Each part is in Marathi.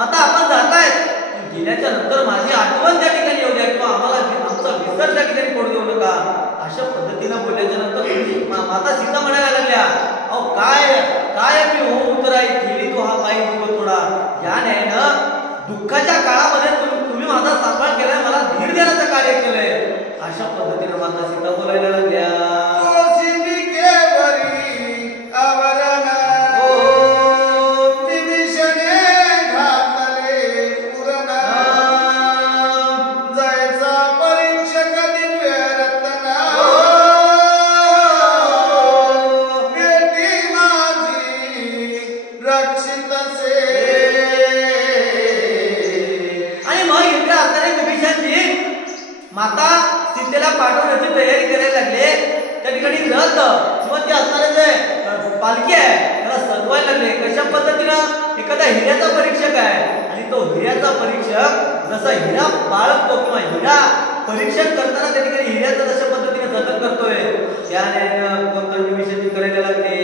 आता आपण जाताय गेल्याच्या नंतर माझी अशा पद्धतीनं बोलल्याच्या नंतर माता सीता म्हणायला लागल्या, अहो काय काय मी हो उतराई केली तो हा पायी थोडा, या न्यायानं दुःखाच्या काळामध्ये तुम्ही माझा सांभाळ केलाय, मला धीर देण्याचं कार्य केलंय. अशा पद्धतीनं माता सीता बोलायला लागल्या. माता सीतेला पाठवण्याची तयारी करायला लागले. त्या ठिकाणी रथ किंवा ते असणारे जे पालखी आहे त्याला सजवायला लागले. कशा पद्धतीनं एखादा हिऱ्याचा परीक्षक आहे आणि तो हिऱ्याचा परीक्षक जसा हिरा बाळगतो किंवा हिरा परीक्षण करताना त्या ठिकाणी हिऱ्याचं जशा पद्धतीने जतन करतोय त्याने कोणतं विषय करायला लागले.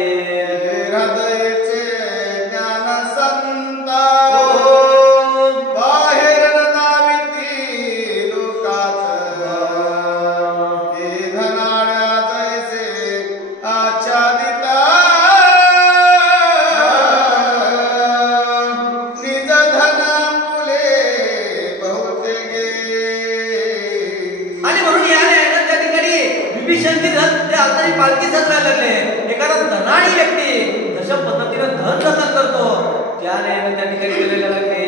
पालखी सजवायला लागले. एखादा धनाढ्य व्यक्ती जशा पद्धतीने धन जतन करतो त्याने त्या ठिकाणी केलेल्या लागले.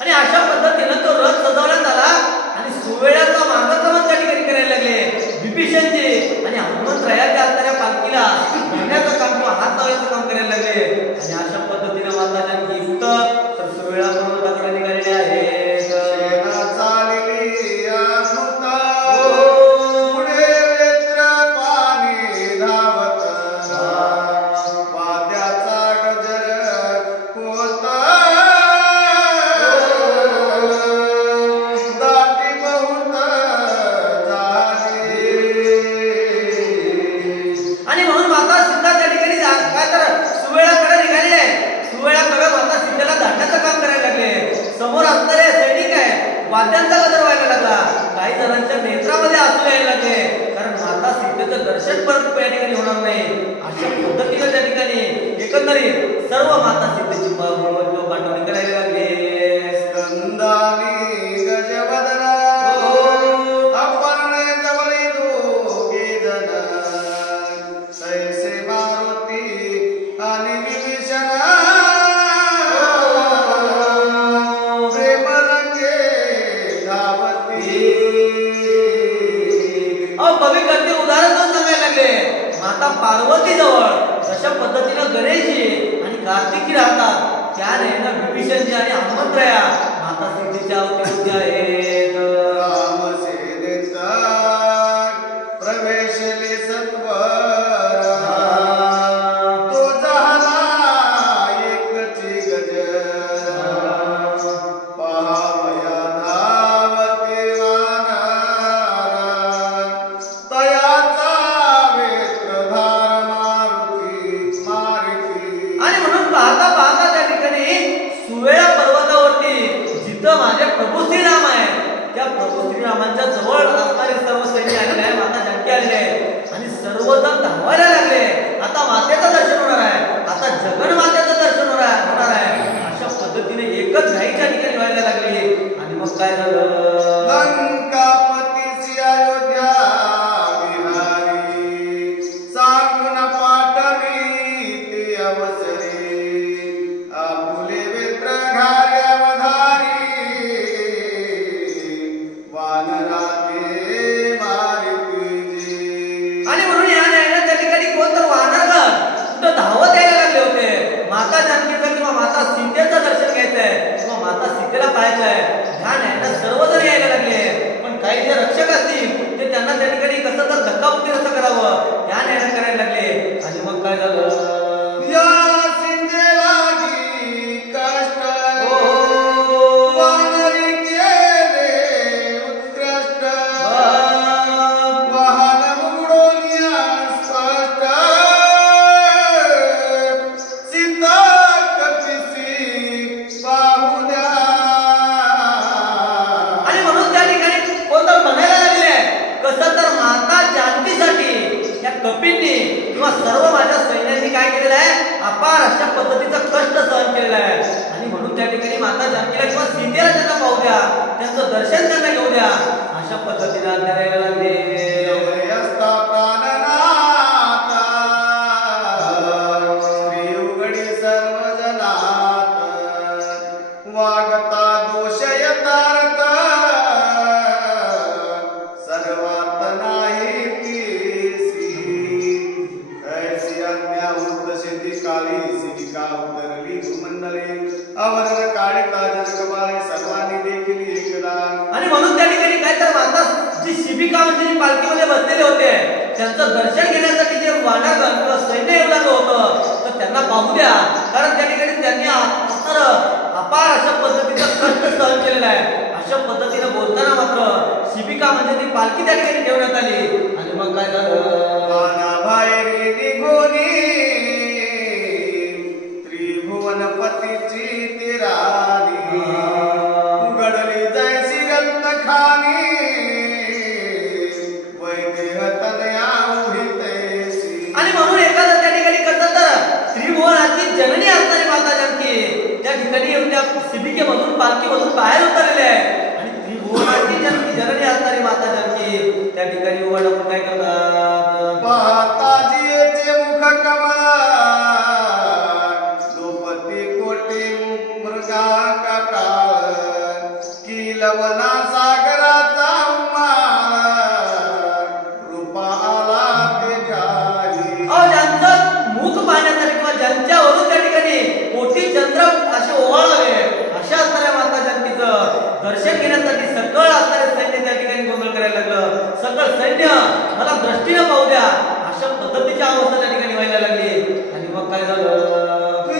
आणि अशा पद्धतीनं तो रथ सजवण्यात आला आणि सुवेळाचा मार्गक्रमण त्या ठिकाणी करायला लागले. विभीषणजी आणि हनुमंतरायाच्या असणाऱ्या पालखीला धरण्याचं काम किंवा हात लावायचं काम करायला लागले. आणि अशा पद्धतीने माता युक्त तर सुवेळा पर्वताकडे निघालेले आहेत. समोर असणारे सैनिक आहे वाद्यांचा गजर व्हायला लागला. काही जणांच्या नेत्रामध्ये आसू यायला लागले, कारण माता सीतेचं दर्शन परत या ठिकाणी होणार नाही. अशा पद्धतीने त्या ठिकाणी एकंदरीत सर्व माता सीतेची पाठवणी करायला लागले. माता पार्वती जवळ जशा पद्धतीनं गणेशजी आणि कार्तिकी राहतात त्या नयनं विभीषणजी आणि हनुमंतराया माता सीतेच्या अवतीभोवती आहेत. प्रवेशले सत्वर तो झाला एकची गजर पहावया धावते वानरा तयाचा वेत्रधार मारुती मारुती. आणि म्हणून पाहता पाहता त्या ठिकाणी सुवेळा पर्वतावरती जिथं माझे प्रभू श्रीराम आहे त्या प्रभू श्रीरामांच्या जवळ असणारे सर्व सैन्य आलेले आहे. माता जानकी आलेले आहे आणि सर्वजण धावायला लागले. आता मातेचं दर्शन होणार आहे, आता जगन्मातेचं दर्शन होणार आहे. अशा पद्धतीने एकच घाईच्या ठिकाणी व्हायला लागली. आणि मग काय झालं. लंकापतीसी अयोध्या विहारी सांगून पाठवी ते अवसरी आपुले वेत्र घाल्या वधारी वानराते मारिती. आणि म्हणून या न्यायाने त्या ठिकाणी कोणतर वानरगण कुठं धावत यायला लागले होते. माता जानकीचं किंवा माता सीतेचं दर्शन घ्यायचंय किंवा माता सीतेला पाहायचंय ह्या न्यायाने सर्वजण यायला अपार अशा पद्धतीचा कष्ट सहन केलेला आहे आणि म्हणून त्या ठिकाणी माता जानकीला किंवा सीतेला त्यांना पाहू द्या, त्यांचं दर्शन त्यांना घेऊ द्या, अशा पद्धतीने आज्ञा द्यायला लागले. एवढे असता प्राणनाथ श्री उघडी सर्व जनात वागता दोष यथार्थ सर्वात नाही तीसी ऐसी आज्ञा उद्दशिती काळी सिलिका उतरली भूमंडले अवरण काढता जनकबाळे सर्वांनी देखील एकदा. आणि म्हणून त्या ठिकाणी काय तर माता जी शिबिका म्हणजे जी पालखीमध्ये बसलेले होते त्यांचं दर्शन घेण्यासाठी जे वानरगण किंवा सैन्य येऊ लागलं होतं तर त्यांना पाहू द्या, कारण त्या ठिकाणी त्यांनी तर अपार अशा पद्धतीचं कष्ट सहन केलेलं आहे. अशा पद्धतीने बोलताना मात्र शिबिका म्हणजे ती पालखी त्या ठिकाणी ठेवण्यात आली आणि मग काय झालं. बाहेरी निघोनी त्रिभुवनपतीची तिराणी उघडली जैसी रत्नखानी वैदेहतनया उभितेसी. आणि म्हणून एखादं त्या ठिकाणी कसं तर त्रिभुवनाची जननी असणारी माता जानकी त्या ठिकाणी त्या शिबिकेमधून पालखीमधून बाहेर उतरलेले आहे आणि त्रिभुवनाची जननी असणारी माता जानकी त्या ठिकाणी उभा राहून काय करतात. पाहता जियेचे मुख कमला द्रौपदी कोटी मृगा कटाळ किलवना सागराचा उमाळ रूपा आला ते जाई. ज्यांचं मुख पाहण्यासाठी किंवा ज्यांच्यावरून त्या ठिकाणी कोटी चंद्र असे ओवाळावे अशा असणाऱ्या माता जानकीचं दर्शन घेण्यासाठी सकळ असणारे सैन्य त्या ठिकाणी गोंधळ करायला लागलं. सकळ सैन्य मला दृष्टीने पाहू द्या अशा पद्धतीची अवस्था त्या ठिकाणी व्हायला लागली आणि मग काय झालं.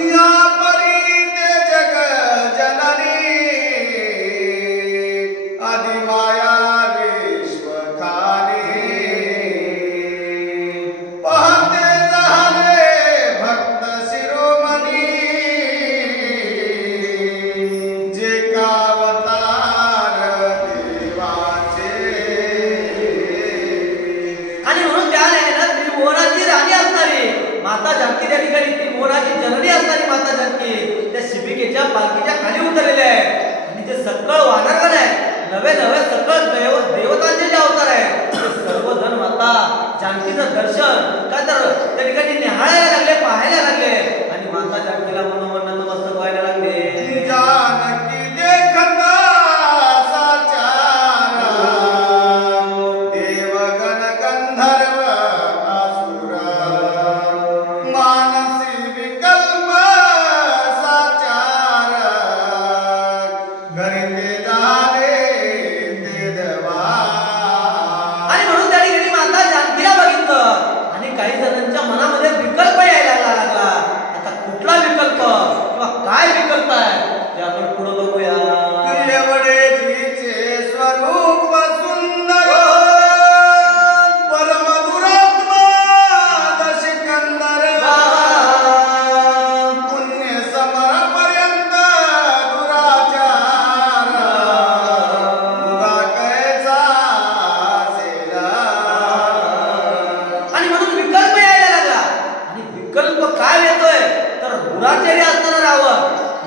या परी ते जग जननी आदिमाया विश्वखानी पाहते झाले भक्त शिरोमणी जे कावतार देवाचे. आणि म्हणून त्या त्रिभुवनाची राणी असणारी माता जानकी त्या ठिकाणी त्रिभुवनाची जननी असणारी माता जानकी त्या शिबिकेच्या पालखीच्या खाली उतरलेल्या आहे आणि जे सकळ वानरगण आहे नवे नवे सकळ देवतांचे जे अवतार आहे ते सर्वजण माता जानकीचं दर्शन काय तर त्या ठिकाणी निहाळायला लागले, पाहायला लागले आणि माता जानकीला मनोमन नतमस्तक व्हायला लागले. जानकी देखता साचारा देवगण गंधर्व असुरा मानसी विकल्प साचारा घरी झाले ते देवा. आणि म्हणून त्या ठिकाणी माता जानकीला बघितलं आणि काही जणांच्या मनामध्ये विकल्प यायला लागला. आता कुठला विकल्प किंवा काय विकल्प आहे ते आपण पुढे बघूया. एवढे जीचे स्वरूप सुंदर परमधुरात्मा दशकंदर पुण्य समर पर्यंत दुराचार मुगा कैसा सेला. आणि म्हणून विकल्प यायला लागला आणि विकल्प काय येतोय तर दुराचारी असणारा रावण,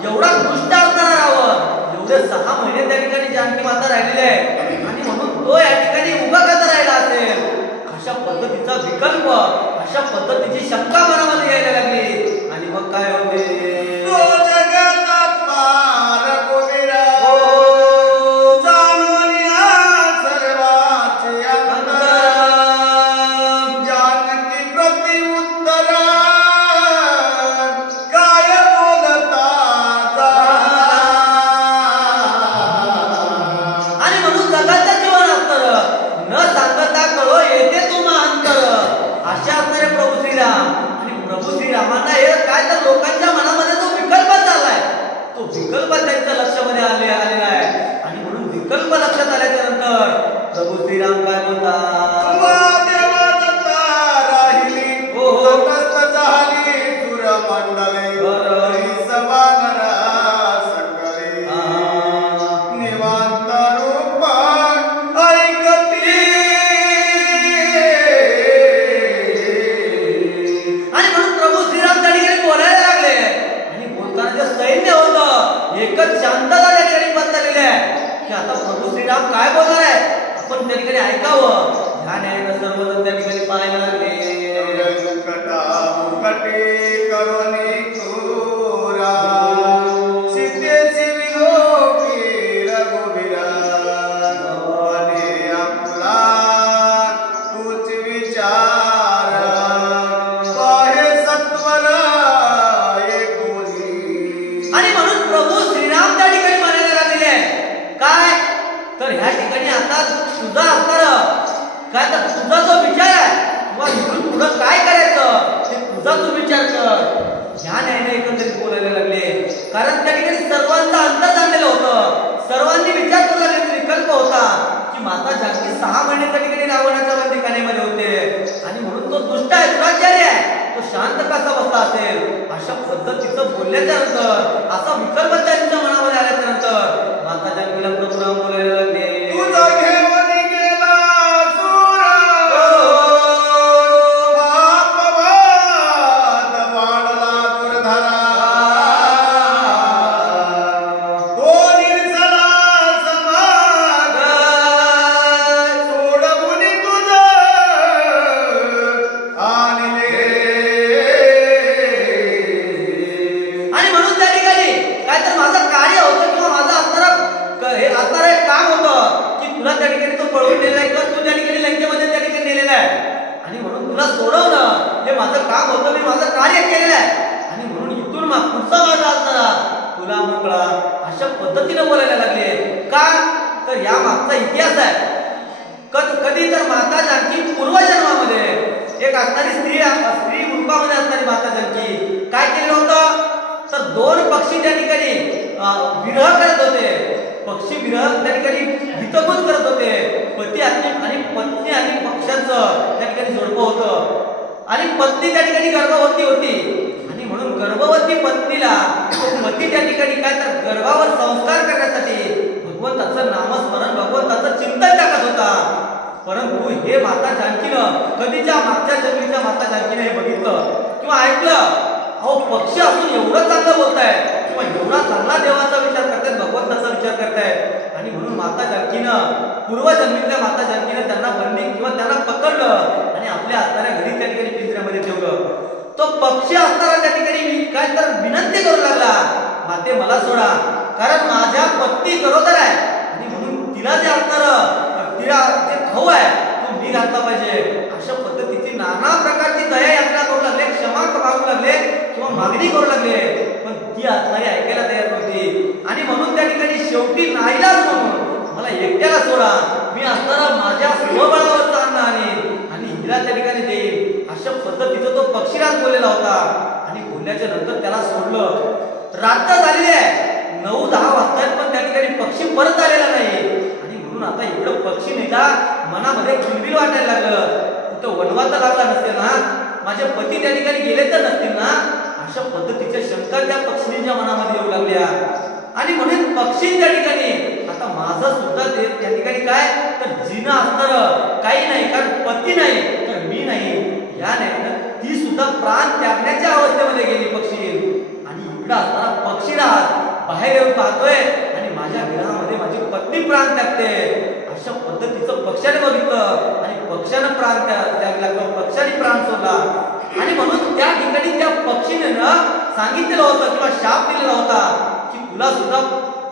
एवढा दुष्ट असणारा रावण, एवढे 6 महिने त्या ठिकाणी जानकी माता राहिलेली आहे आणि म्हणून तो या ठिकाणी उभा कसा राहिला असेल अशा पद्धतीचा विकल्प, अशा पद्धतीची शंका मनामध्ये यायला लागली आणि मग काय होते. तो जगतात पार रघुवीरा जाणून या सर्वाचे अंतर जानकी प्रति उत्तर काय बोलता आणि म्हणून जगाचं जीवन असतं न सांगता कळो येते तू महांतर अशा असणारे प्रभू श्रीराम आणि प्रभू श्रीरामांना हे काय तर लोकांच्या मनात एकच शांतता त्या ठिकाणी पसरलेली आहे की आता प्रभू श्रीराम काय बोलणार आहे आपण त्या ठिकाणी ऐकावं. ह्या न्यायानं सर्वजण त्या ठिकाणी पाहायला लागले. मुकटे करुणी क्रूरा सीतेची विलोकी रघुवीरा आणि आपला तूच विचार पाहे सत्वर एकोणी. आणि म्हणून प्रभू श्रीराम त्या ठिकाणी म्हणायला लागलेले आहे काय तर ह्या ठिकाणी आता तुझा असणार काय तर तुझा जो विचार आहे किंवा इथून पुढं काय करायचं ते तुझा तू विचार कर. ह्या न्यायाने एकंदरीत बोलायला लागले कारण त्या ठिकाणी सर्वांचा अंतर जाणलेलं होतं. सर्वांनी विचार करू लागले विकल्प होता की माता जानकी 6 महिने त्या ठिकाणी रावणाच्या बंदीखान्यामध्ये होते आणि म्हणून तो दुष्ट आहे दुराचारी आहे तो शांत कसा बसला असेल. अशा पद्धतीचं बोलल्याच्या नंतर असा विकल्प त्यांच्या मनामध्ये आल्याच्या नंतर माता जानकीला प्रभू राम बोलायला लागले तुझा घेऊन गेला सुरा पापवाद वाढला दुर्धरा तो निर्जला समाग सोडवून तुझं आणले. आणि म्हणून त्या ठिकाणी काय तर माझं कार्य होतं किंवा माझं हे असणारं एक काम होतं की तुला त्या ठिकाणी तो पळवून नेलेला आहे किंवा तू त्या ठिकाणी लंकेमध्ये त्या ठिकाणी नेलेला आहे आणि म्हणून तुला सोडवणं हे माझं काम होतं. मी माझं कार्य केलेलं आहे आणि म्हणून इथून पुढचा माझा असणारा तुला मोकळा अशा पद्धतीने बोलायला लागले. का तर या मागचा इतिहास आहे. कधी तर माता जानकी पूर्वजन्मामध्ये एक असणारी स्त्री रूपामध्ये असणारी माता जानकी काय केलेलं होतं तर 2 पक्षी त्या ठिकाणी विरह करत होते. पक्षी विरह त्या ठिकाणी हितगुज करत होते. पती आणि पत्नी आणि पक्ष्यांचं त्या ठिकाणी जोडपं होतं आणि पत्नी त्या ठिकाणी गर्भवती होती आणि म्हणून गर्भवती पत्नीला पती त्या ठिकाणी काय तर गर्भावर संस्कार करण्यासाठी भगवंताचं नामस्मरण भगवंताचं चिंतन टाकत होता. परंतु हे माता जानकीनं कधीच्या मागच्या जन्मीच्या माता जानकीने हे बघितलं किंवा ऐकलं अहो पक्षी असून एवढं चांगलं बोलताय किंवा एवढा चांगला देवाचा विचार करतायत भगवंताचा विचार करतायत आणि म्हणून माता जानकीनं पूर्वजन्मीतल्या माता जानकीनं त्यांना बंदी किंवा त्यांना पकडलं आणि आपल्या असणाऱ्या घरी त्या ठिकाणी पिंजऱ्यामध्ये ठेवलं. तो पक्षी असणारा त्या ठिकाणी काय तर विनंती करू लागला माते मला सोडा कारण माझ्या पत्नी गरोदर आहे आणि म्हणून तिला जे असणार तिला जे खाऊ आहे तो मी घातला पाहिजे. अशा पद्धतीची नाना प्रकारची दया यात्रा करू लागले क्षमा मागू लागले किंवा मागणी करू लागले पण ती असणारी ऐकायला तयार नव्हती आणि म्हणून त्या ठिकाणी शेवटी नाईलाज म्हणून मला एकट्याला सोडा मी असणारा माझ्या स्वबळावरचा अन्न आणि हिला त्या ठिकाणी देईल. अशा पद्धतीचा तो पक्षीराज बोललेला होता आणि बोलल्याच्या नंतर त्याला सोडलं. रात्र झालेली आहे 9-10 वाजतायत पण त्या ठिकाणी पक्षी परत आलेला नाही आणि म्हणून आता इकडं पक्षी निघा मनामध्ये किलबिल वाटायला लागलं. कुठं वनवाचा लागला नसेल ना माझे पती त्या ठिकाणी गेले तर नसतील ना अशा पद्धतीच्या शंका त्या पक्षींच्या मनामध्ये येऊ लागल्या आणि म्हणून पक्षी त्या ठिकाणी आता माझं सुद्धा त्या ठिकाणी काय तर जीणं असणार काही नाही कारण पती नाही तर मी नाही या नाही ती सुद्धा प्राण त्यागण्याच्या अवस्थेमध्ये गेली पक्षी आणि इकडं असताना पक्षीराज बाहेर येऊन पाहतोय आणि माझ्या विरहामध्ये माझी पत्नी प्राण त्यागते. अशा पद्धतीचं पक्षाने बघितलं आणि पक्षानं प्राण त्यागला किंवा पक्षाने प्राण सोडला आणि म्हणून त्या ठिकाणी त्या पक्षीने सांगितलेलं होतं किंवा शाप दिलेला होता की तुला सुद्धा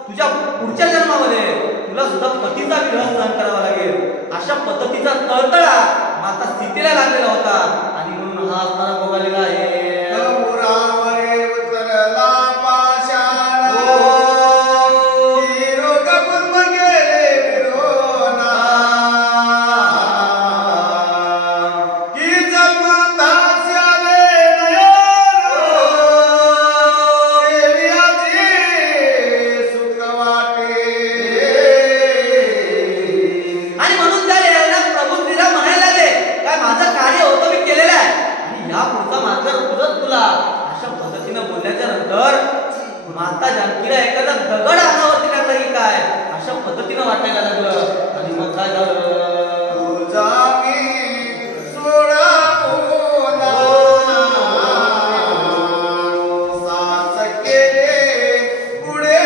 तुझ्या पुढच्या जन्मामध्ये तुला सुद्धा पतीचा विरह सहन करावा लागेल. अशा पद्धतीचा तळतळा माता सीतेला लागलेला होता आणि म्हणून हा असणारा भोगालेला आहे. माता जानकीला एखादा दगड अंगावरती टाकला की काय अशा पद्धतीनं वाटायला लागलं आणि मग काय झालं पुढे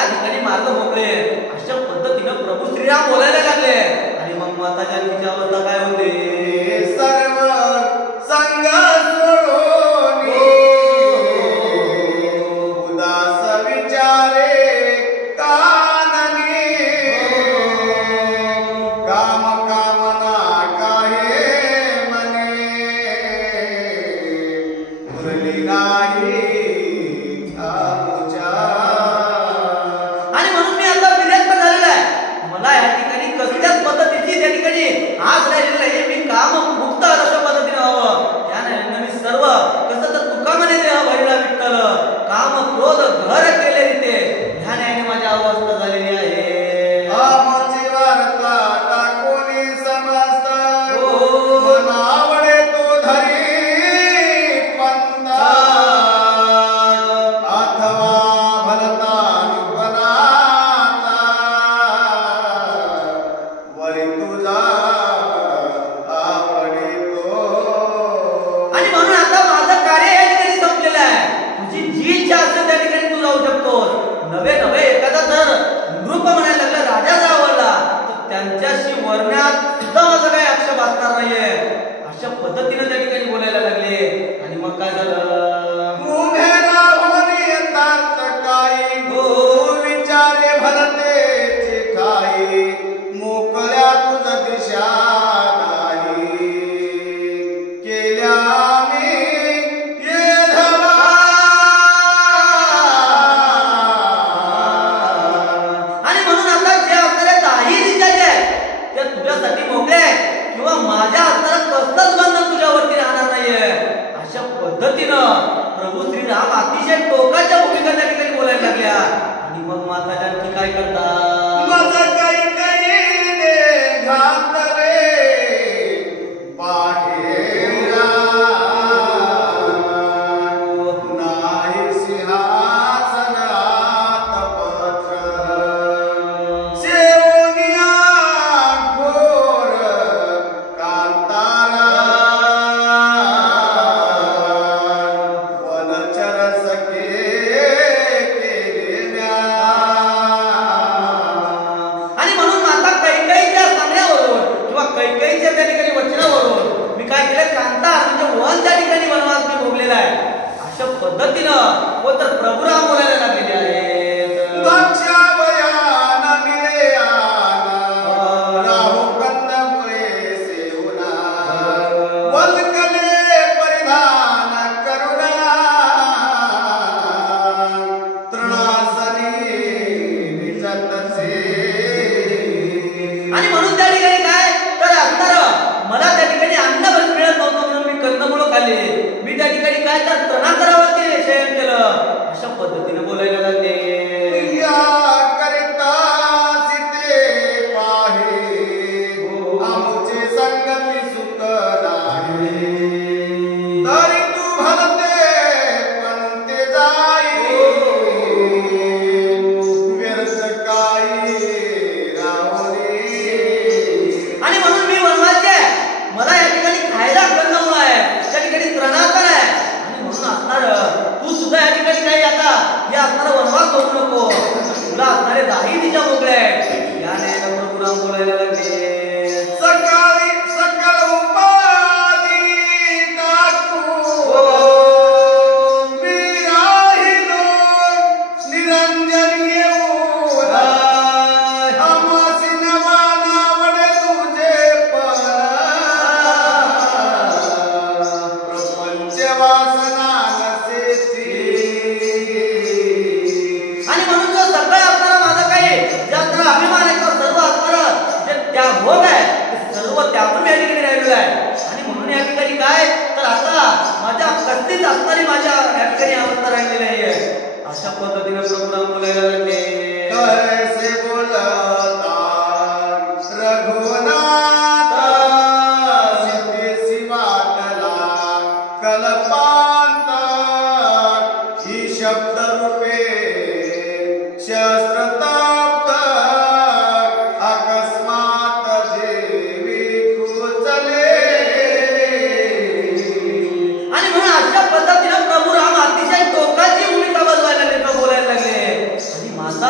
या ठिकाणी मार्ग मोकळे. अशा पद्धतीनं प्रभू श्रीराम बोलायला लागले. आणि मग माता जानकीची अवस्था काय होते? सर्व संग सोडून उदास विचारे काननी काम कामना काहे मने मुरली नाही आमच्या. आणि म्हणून मी आता विरक्त झालेला आहे. मला या ठिकाणी कसल्याच पद्धतीची त्या ठिकाणी आज राहिलेली नाही. मी काम मुक्त अशा पद्धतीने हवं. त्याने मी सर्व कसं तर तुका म्हणे देह भरिला विठ्ठल काम क्रोध घर केले रीते ह्या न्यायाने माझी अवस्था झालेली आहे. आमची वार्ता टाकोनी समस्त आवडे तो धरी पंथ अथवा भलता निपनाता वरी तुझा आवडे तो. आणि म्हणून आता माझं कार्य या ठिकाणी संपलेलं आहे. तुझी जी इच्छा असेल त्या ठिकाणी तू जाऊ शकतोस. नवे नवे एखादा जर नृप म्हणायला लागला राजाचा आवडला तर त्यांच्याशी वर्ण्यात सुद्धा माझा काही आक्षेप असणार नाहीये. अशा पद्धतीने त्या ठिकाणी बोलायला लागले. आणि मग काय झालं? उभे राहून यथार्थ काही विचारे भलतेचे काही मोकळ्या तुझ दिशा नाही केल्या मी ये धवा. आणि म्हणून आता जे आपल्याला काही दिशाचे आहे ते तुझ्यासाठी मोकळे आहे. किंवा माझ्या हाताला कसलंच बंधन तुझ्यावरती राहणार नाहीये. अशा पद्धतीनं प्रभू श्रीराम अतिशय टोकाच्या भूमिका त्या ठिकाणी बोलायला लागल्या. आणि मग माता जानकी काय करतात? माझं काही काही दे घात रे बाहेरा नाही सिंहासनात पत्र सेवनिया घोर कांतारा वनचर सखे केल्या. आणि म्हणून माता कैकेयीच्या सांगण्यावरून किंवा कैकेयीच्या त्या ठिकाणी वचनावरून मी काय केलं? कांता म्हणजे वन त्या ठिकाणी वनवास मी भोगलेला आहे. अशा पद्धतीनं व तर प्रभुराम बोलायला लागलेले आहेत. द्राक्षावयान मिळेयान राहू कंदमुळे सेवना वल्कले परिधान करुणा तृणासनी निजतसे. आणि म्हणून त्या ठिकाणी काय तर असणार मला त्या ठिकाणी अन्न मिळत नव्हतं म्हणून मी कंदमुळं खाल्ली. मी त्या ठिकाणी काय तर तणाकरावरती शयन केलं. अशा पद्धतीने बोलायला लागले. या करिता सीते पाहे आमचे संगती सुख नाही तरी तू भलते पण ते जाई व्यर्थ काही राहुरी. आणि म्हणून मी वनवासी आहे. मला या ठिकाणी खायला कंदमुळं आहे. त्या ठिकाणी तृणाकर आहे. आणि म्हणून असणार तू सुद्धा या ठिकाणी काही आता हे असणारा वनवास करू नको. तुला असणारे दाही दिशा मोकळे आहेत. या न्यायाला प्रभुराम बोलायला लागले. सकाळी सकल उपाधी टाकू मी राहिलो निरंजन येऊन आमासी नवाना वडे तुझे पण प्रपंच वासना नसेची. आणि म्हणून जो सगळं असणारा माझा काही जे असणारा अभिमान आहे तो सर्व असणारं जे त्या भोग आहे ते सर्व त्यातून या ठिकाणी राहिलेलं आहे. आणि म्हणून या ठिकाणी काय तर आता माझ्या कसलीच असणारी माझ्या या ठिकाणी अवस्था राहिलेली आहे. अशा पद्धतीने प्रभुराम बोलायला लागले. कैसे बोलता रघुनाथ सिद्धेसी वाटला कल्पांत ही शब्द रूपे शस्त्रताप्त अकस्मात देवी कुचले. आणि म्हणून अशा पद्धतीने प्रभुराम अतिशय टोकाची भूमिका बजवायला लागले. बोलायला लागले. आणि माता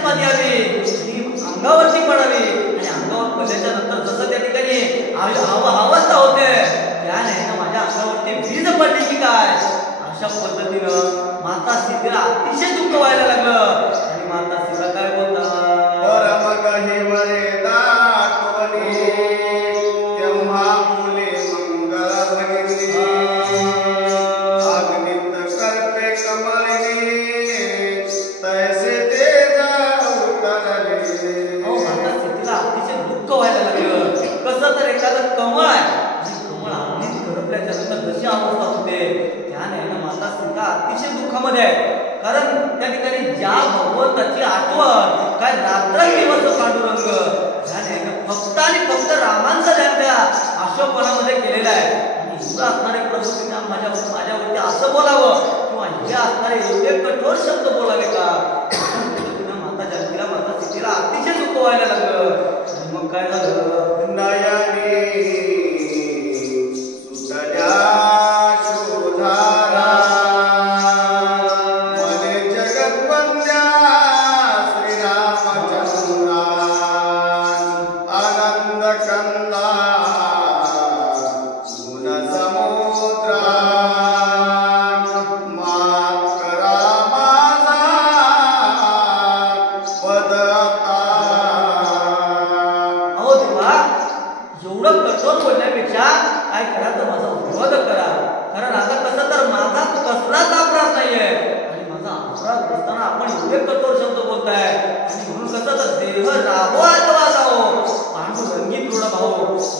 चष्मात यावी आणि अंगावरती पडावी आणि अंगावर पडल्याच्या नंतर जसं त्या ठिकाणी अवस्था होते त्याने माझ्या अंगावरती वीज पडली की काय अशा पद्धतीनं माता सीतेला अतिशय दुःख व्हायला लागलं आणि माता सीता काय बोलतात परम गहिवरे दाटवली तेव्हा मुले मंगल भगिनी अग्नित करपे कमलिनी तैसे तेजा उतरले. माता सीतेला अतिशय दुःख व्हायला लागलं. कसं तर एखादं कमळ आहे आणि कमळ अग्नीत करपल्याच्या नंतर जशी अवस्था होते त्याने माता सीता अतिशय दुःखामध्ये आहे. कारण त्या ठिकाणी ज्या भगवंताची आठवण काय रात्रंदिवस पांडुरंग त्याने फक्त आणि फक्त रामांचा ध्यान त्या अशोकवनामध्ये केलेलं आहे. आणि एवढं असणारे प्रभू माझ्यावरती असं बोलावं किंवा हे असणारे एवढे कठोर शब्द बोलावे का माता जानकीला माता सीतेला अतिशय दुःख व्हायला लागलं. मग काय झालं नयनी सुतल्या शोधारा मने जगतवंद्या श्रीरामचंद्रा आनंद कंदा गुण समुद्रा मात करा माझा पदता. अहो देवा एवढं कठोर बोलण्यापेक्षा काय करा तर माझा विरोध करा. कारण आता कसं तर माझा कसलाच अपराध नाहीये आणि माझा अपराध नसताना आपण एवढे कठोर शब्द बोलताय आणि म्हणून कसं तर देह राहो अथवा जाओ पांडुरंगी दृढ भाऊ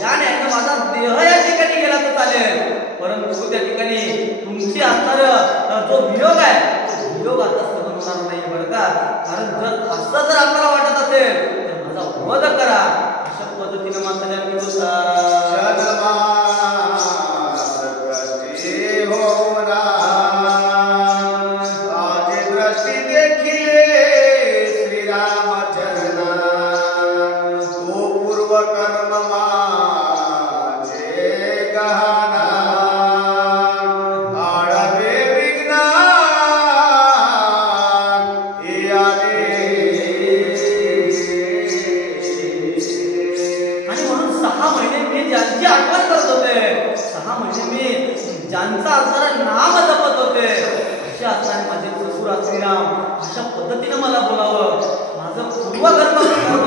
या न्यायाने माझा देह या ठिकाणी गेला तर चालेल परंतु त्या ठिकाणी तुमची असणार जो वियोग आहे तो वियोग आता सहन होणार नाही बरं का. कारण जर असं जर आपल्याला वाटत असेल तर माझा वध करा अशा पद्धतीने माता जानकी बोलतात. शतमासकटे होरा आजे दृष्टी देखिले श्रीरामचरणा तो पूर्व कर्म माझे गहना आडवे विघ्ना हे आले. आणि म्हणून 6 महिने मी ज्यांची आठवण करत होते 6 महिने मी ज्यांचा असणारा नाम जपत होते असे असणारे माझे ससुर श्रीराम अशा पद्धतीने मला बोलावं. माझं पूर्वकर्म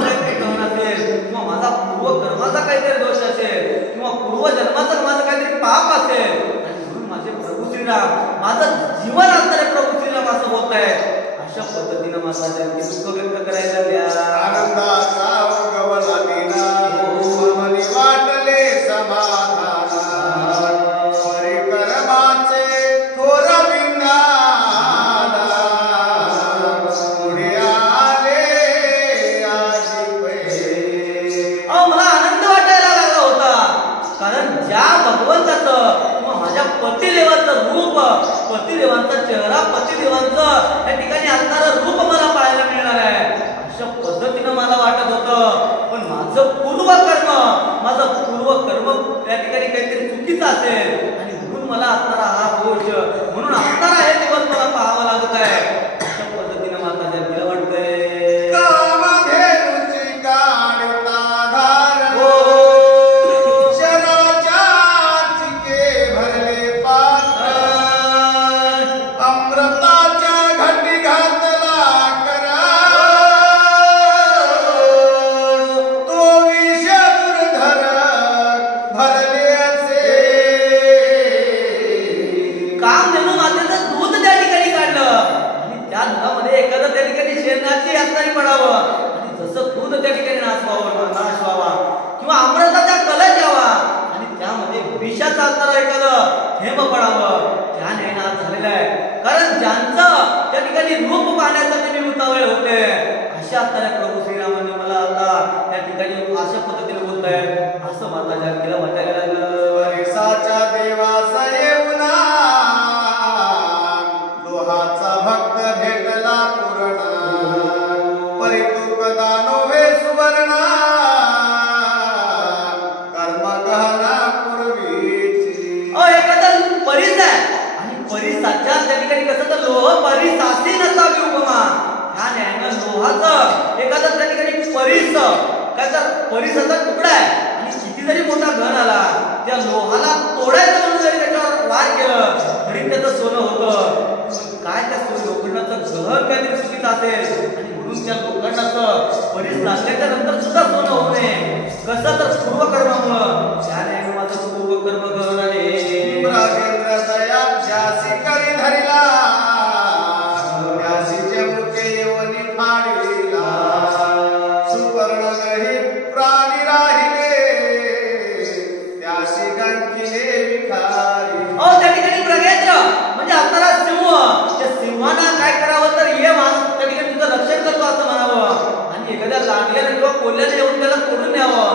काहीतरी गहन असेल किंवा माझा पूर्वकर्माचा काहीतरी दोष असेल किंवा पूर्वजन्माचं माझं काहीतरी पाप असेल आणि म्हणून माझे प्रभू श्रीराम माझं जीवन असणारे प्रभू श्रीराम असं बोलत आहेत अशा पद्धतीने माझा जानकी दुःख व्यक्त करायला लागल्या. आनंदाचा उगवला दिना मनी वाटले समाधाना परिकर्माचे थोर विज्ञाना पुढे आले आजी पै. मला आनंद वाटायला लागला होता कारण ज्या भगवंताचं किंवा माझ्या पतिदेवाचं रूप पतिदेवांचा चेहरा पतिदेवांचं त्या ठिकाणी असणारं रूप मला पाहायला मिळणार आहे अशा पद्धतीनं मला वाटत होतं. पण माझं पूर्वकर्म त्या ठिकाणी काहीतरी चुकीचं असेल आणि म्हणून मला असणारा हा दोष म्हणून असणारा हे दिवस मला पाहावा लागत आहे अशा पद्धतीनं माता जानकीला वाटतंय. कामधेनुची काढता धार शराच्या चिके भरले पात्र अमृताच्या घटी घातला करा तो विष दुर्धर भरले असे. कामधेनू मातेचं दूध त्या ठिकाणी काढलं आणि त्या दुधामध्ये एखादं त्या ठिकाणी शेणाची असणारी पडावं आणि जसं दूध त्या ठिकाणी नाश व्हावा किंवा अमृताचा कलश यावा आणि त्यामध्ये विषाचा असणारा एखादं थेंब पडावं त्या न्यायाने झालेलं आहे. कारण ज्यांचं त्या ठिकाणी रूप पाहण्यासाठी मी उतावळे होते अशा असणाऱ्या प्रभू श्रीरामांनी मला आता त्या ठिकाणी अशा पद्धतीने बोलताय असं माता जानकीला वाटायला लागलं. परिसाच्या देवाचा येऊना लोहाचा भक्त भेटला पूर्णा परितू कदा नोवे सुवर्णा कर्म गहना पूर्वीची. एखादा परीस आहे आणि परीसाच्या त्या ठिकाणी कसं तर लोह परिसासी नसावी उपमा ह्या न्यायानं लोहाचं काय तर परिसराचा तुकडा आहे आणि किती जरी मोठा घन आला त्या लोहाला तोडायचं म्हणून जरी त्याच्यावर वार केलं तरी त्याचं सोनं होतं. काय त्या लोखंडाचं घर काहीतरी चुकीचं असेल आणि म्हणून त्या लोखंडाचं परीस लागल्याच्या नंतर सुद्धा सोनं होऊ नये. कसं तर पूर्वकर्मामुळं त्याने माझं पूर्वकर्म करून आले. राजेंद्र दया ज्यासी करी धरिला त्यासीचे मुखे येवनी फाडिला सुपर्ण गही प्राणी राहिले त्यासी गंकिले विखारी. त्या ठिकाणी प्रगेंद्र म्हणजे आपल्याला सिंह, त्या सिंहाना काय करावं तर ये माणूस त्या ठिकाणी तुझं रक्षण करतो असं म्हणावं आणि एखाद्या लागल्याने किंवा कोल्ह्याने येऊन त्याला तोडून न्यावं.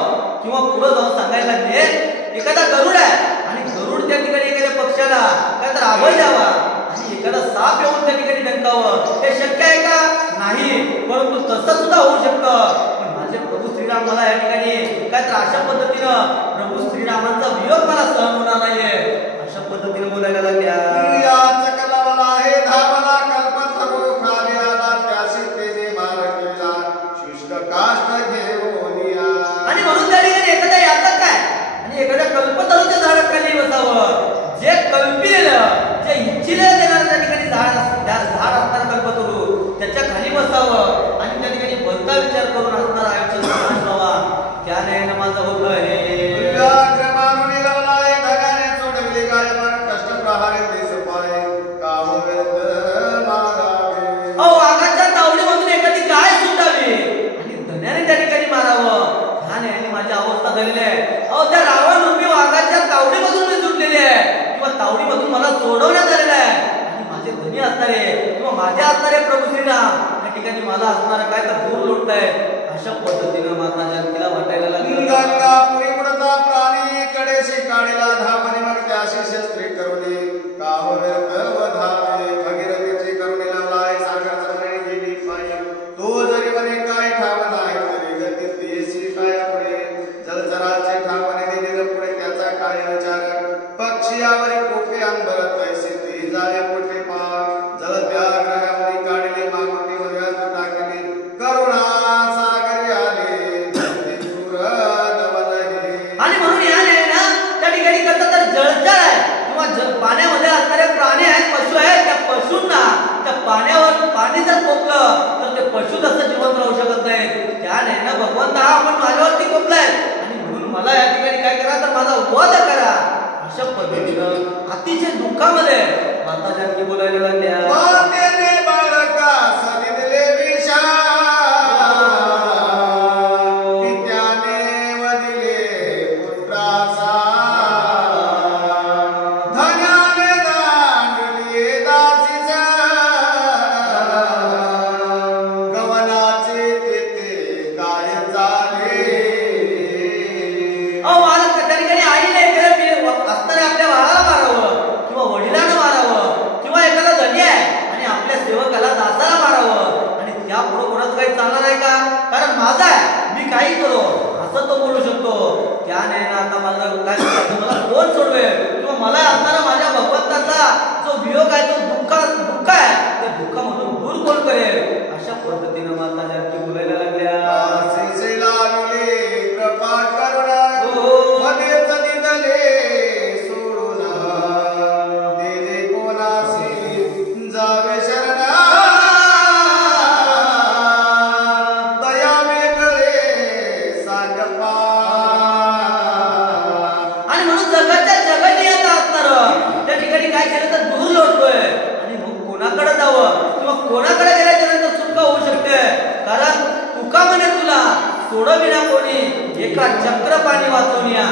किंवा पुढे जाऊन सांगायला लागले एखादा गरुड आहे आणि गरुड त्या ठिकाणी एखाद्या पक्षाला काय तर आभळ द्यावा आणि एखादा साप येऊन त्या ठिकाणी डंकावं. हे शक्य आहे का? नाही, परंतु तसं सुद्धा होऊ शकतं. पण माझे प्रभू श्रीराम मला या ठिकाणी काय तर अशा पद्धतीनं प्रभू श्रीरामांचा वियोग मला सहन होणार नाहीये अशा पद्धतीने बोलायला लागल्या. आणि म्हणून त्या ठिकाणी एखाद्या यातक काय आणि एखाद्या कल्पतरूच्या झाडाखाली बसावं. जे कल्पिलेलं जे इच्छिलेलं देणारं त्या ठिकाणी झाड असणार कल्पतरू त्याच्या खाली बसावं आणि त्या ठिकाणी भलता विचार करून असणार आयुष्य व्हावा. त्याने माझं होतं हे वाघाच्या तावडीमधून एखादी गाय सुटावी आणि धन्याने त्या ठिकाणी मारावं. ह्याने माझी अवस्था झालेली आहे. त्या रावण रूपी वाघाच्या तावडीमधून मी सुटलेली आहे किंवा तावडीमधून मला सोडवण्यात आलेलं आहे आणि माझे धनी असणारे किंवा माझे असणारे प्रभू श्रीराम त्या ठिकाणी मला असणारं काय तर दूर लोटताय अशा पद्धतीनं माता जानकीला वाटायला लागली. गंगापुरी उडता प्राणी कडे शिकाडीला धावणे मग त्याशी शस्त्री करुणी काव व्यर्थ वधावे भगीरथीची करुणी लावलाय सागर चरणे गेली पायी तो जरी म्हणे काय ठाव नाही तरी गती येशी काय पुढे जलचराचे ठावणे दिले पुढे त्याचा काय विचार पक्षियावरी कोपे अंबर तैसे ती जाय पुढे पाक जल त्या ग्रहावरी काढले मागुटी वरव्यात टाकले करुणा सागरी आले आणि म्हणून याने ना त्या ठिकाणी कसं तर जळचर आहे किंवा पाण्यामध्ये असणारे प्राणी आहेत, पशु आहेत. त्या पशूंना त्या पाण्यावर पाणी जर कोपलं तर ते पशु तसं जिवंत राहू शकत नाही. त्याने ना भगवंत हा आपण माझ्यावरती कोपलाय आणि म्हणून मला या ठिकाणी काय करा तर माझा वध करा अशा पद्धतीनं अतिशय दुःखामध्ये माता जानकी बोलायला लागल्या. मातेने बाळका सदिले विषा पित्याने वदिले पुत्रासा धनाने दांडली दासीचा गवनाचे तेथे काय झाले. त्या ठिकाणी आईने असणारे आपल्या बाळाला मारावं किंवा वडिलांना मारावं किंवा एखादा धनी आहे आणि आपल्या सेवकाला दासाला मारावं आणि त्या पुढे कोणाचं काही चालणार आहे का? कारण माझा आहे, मी काही करो असं तो बोलू शकतो. त्याने ना आता मला काय मला कोण सोडवेल किंवा मला असणारा माझ्या भगवंताचा जो वियोग आहे तो दुःख आहे त्या दुःखामधून दूर कोण करेल अशा पद्धतीनं माता जानकी बोलायला लागल्या. कृपा करुणा मध्येच निधले सोडून ते कोणासी जावे शरण दया वेगळे सांगपा. आणि म्हणून जगाच्या जगाने आता असणार त्या ठिकाणी काय केलं तर दूर लोटतोय आणि मग कोणाकडे जावं किंवा कोणाकडे गेल्याच्या नंतर सुटका होऊ शकते. कारण तुका म्हणे तुला सोडविना कोणी एका चक्र पाणी वाचवण्या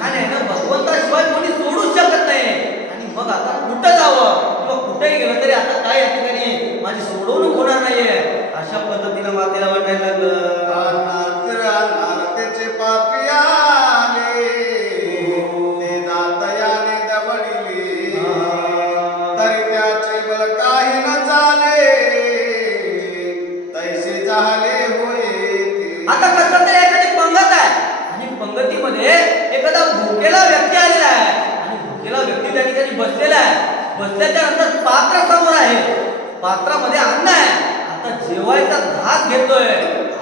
ह्याने ना भगवंताशिवाय कोणी सोडूच शकत नाही. आणि मग आता कुठं जावं किंवा कुठेही गेलं तरी आता काय या ठिकाणी माझी सोडवणूक होणार नाहीये अशा पद्धतीनं मातेला वाटायला लागलं. त्याचे पापी आले ते दातयाने दबडले तरी त्याचे बल काही न झाले तैसे झाले होय. आता कसं तरी एखादी पंगत आहे आणि पंगतीमध्ये एखादा भुकेला व्यक्ती आलेला आहे आणि भुकेला व्यक्ती त्या ठिकाणी बसलेला आहे. बसल्याच्या नंतर पात्र समोर आहे, पात्रामध्ये अन्न आहे. आता जेवायचा घास घेतोय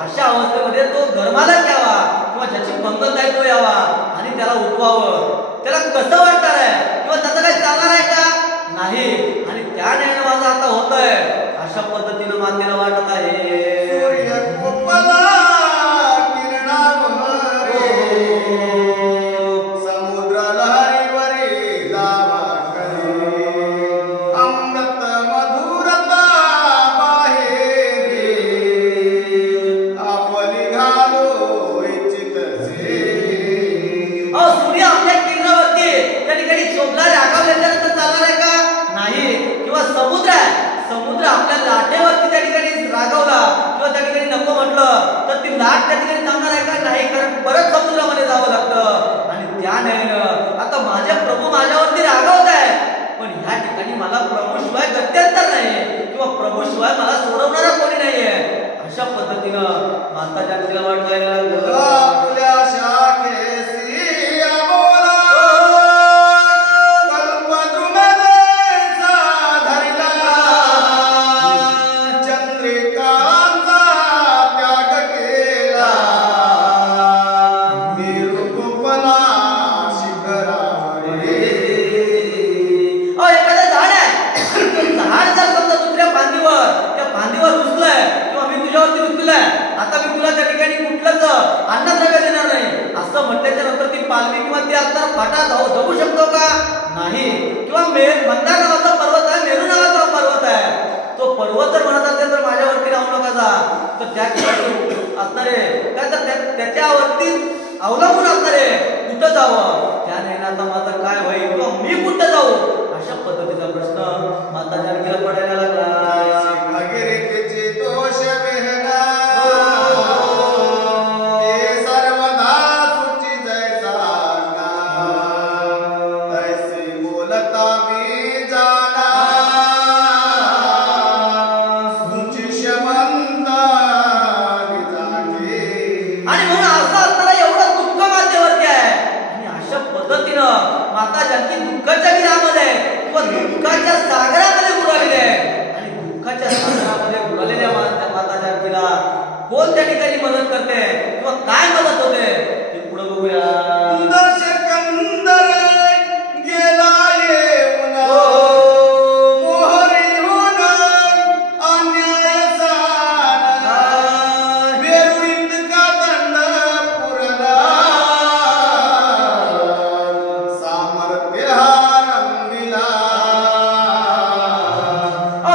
अशा अवस्थेमध्ये तो घरमालक यावा किंवा ज्याची पंगत आहे तो यावा आणि त्याला उठवावं. त्याला कसं वाटणार आहे किंवा त्याचं काही चालणार आहे का? नाही. आणि त्या न्यायानं माझं आता होतंय अशा पद्धतीनं मातेला वाटत आहे. सूर्य कोपला किरणावरी, समुद्र लहरीवरी दावा करी, अमृत मधुरता बाहेरी, आपली घालो इच्छितसे. सूर्य आपल्या किरणावरती त्या ठिकाणी शोभला रागावल्यानंतर चालणार आहे का? नाही. किंवा समुद्र आहे, समुद्र आपल्या लाटेवरती त्या ठिकाणी रागावला किंवा त्या ठिकाणी नको म्हटलं तर ती लाट त्या ठिकाणी थांबणार आहे का? नाही. कारण परत समुद्रामध्ये जावं लागतं. आणि त्या न्यायानं आता माझे प्रभू माझ्यावरती रागावत आहे, पण ह्या ठिकाणी मला प्रभूशिवाय गत्यंतर नाही किंवा प्रभूशिवाय मला सोडवणारा कोणी नाहीये. अशा पद्धतीनं माता जानकीला वाटायला लागलं. आपल्या शाखेसी अबोला, कल्पद्रुमदेचा धरला, चंद्रिकांचा त्याग केला, मेरू कोपला शिखरावरी. एखादं झाड आहे, झाड जर समजा दुसऱ्या फांदीवर त्या फांदीवर रुजलंय किंवा मी तुझ्यावरती रुजलोय, आता मी तुला त्या ठिकाणी कुठलंच अन्नद्रव्य देणार नाही असं म्हटल्याच्या नंतर ती पालवी किंवा ती आता फाटा जगू शकतो का? नाही. किंवा मंदार नावाचा पर्वत आहे, मेरू नावाचा पर्वत आहे, तो पर्वत जर म्हणत असेल तर माझ्यावरती राहू नका जा, तर त्या ठिकाणी असणारे काय तर त्याच्यावरती अवलंबून असणारे कुठं जावं, त्या नयनाचा माझं काय होईल किंवा मी कुठं जाऊ, अशा पद्धतीचा प्रश्न माता जानकीला पडायला लागला. भगीरथीचे दोष विहंगा, हे सर्वदा सुची जैसा गा, तैसे बोलता मी जाना, सुची शमंता जागे. आणि म्हणून असं असताना एवढं दुःख मातेवरती आहे आणि अशा पद्धतीनं माता जानकी दुःखाच्या विरामध्ये किंवा दुःखाच्या सागरामध्ये बुडालेली आहे. आणि दुःखाच्या सागरामध्ये बुडालेल्या माता जानकीला कोण त्या ठिकाणी मदत करते किंवा काय मदत होते ते पुढे बघूया. दशकंदर गेला येऊन, मोहरीहून अन्याय साधला, मेरू इतका दंड पुरला, सामर्थ्य हा रंबिला.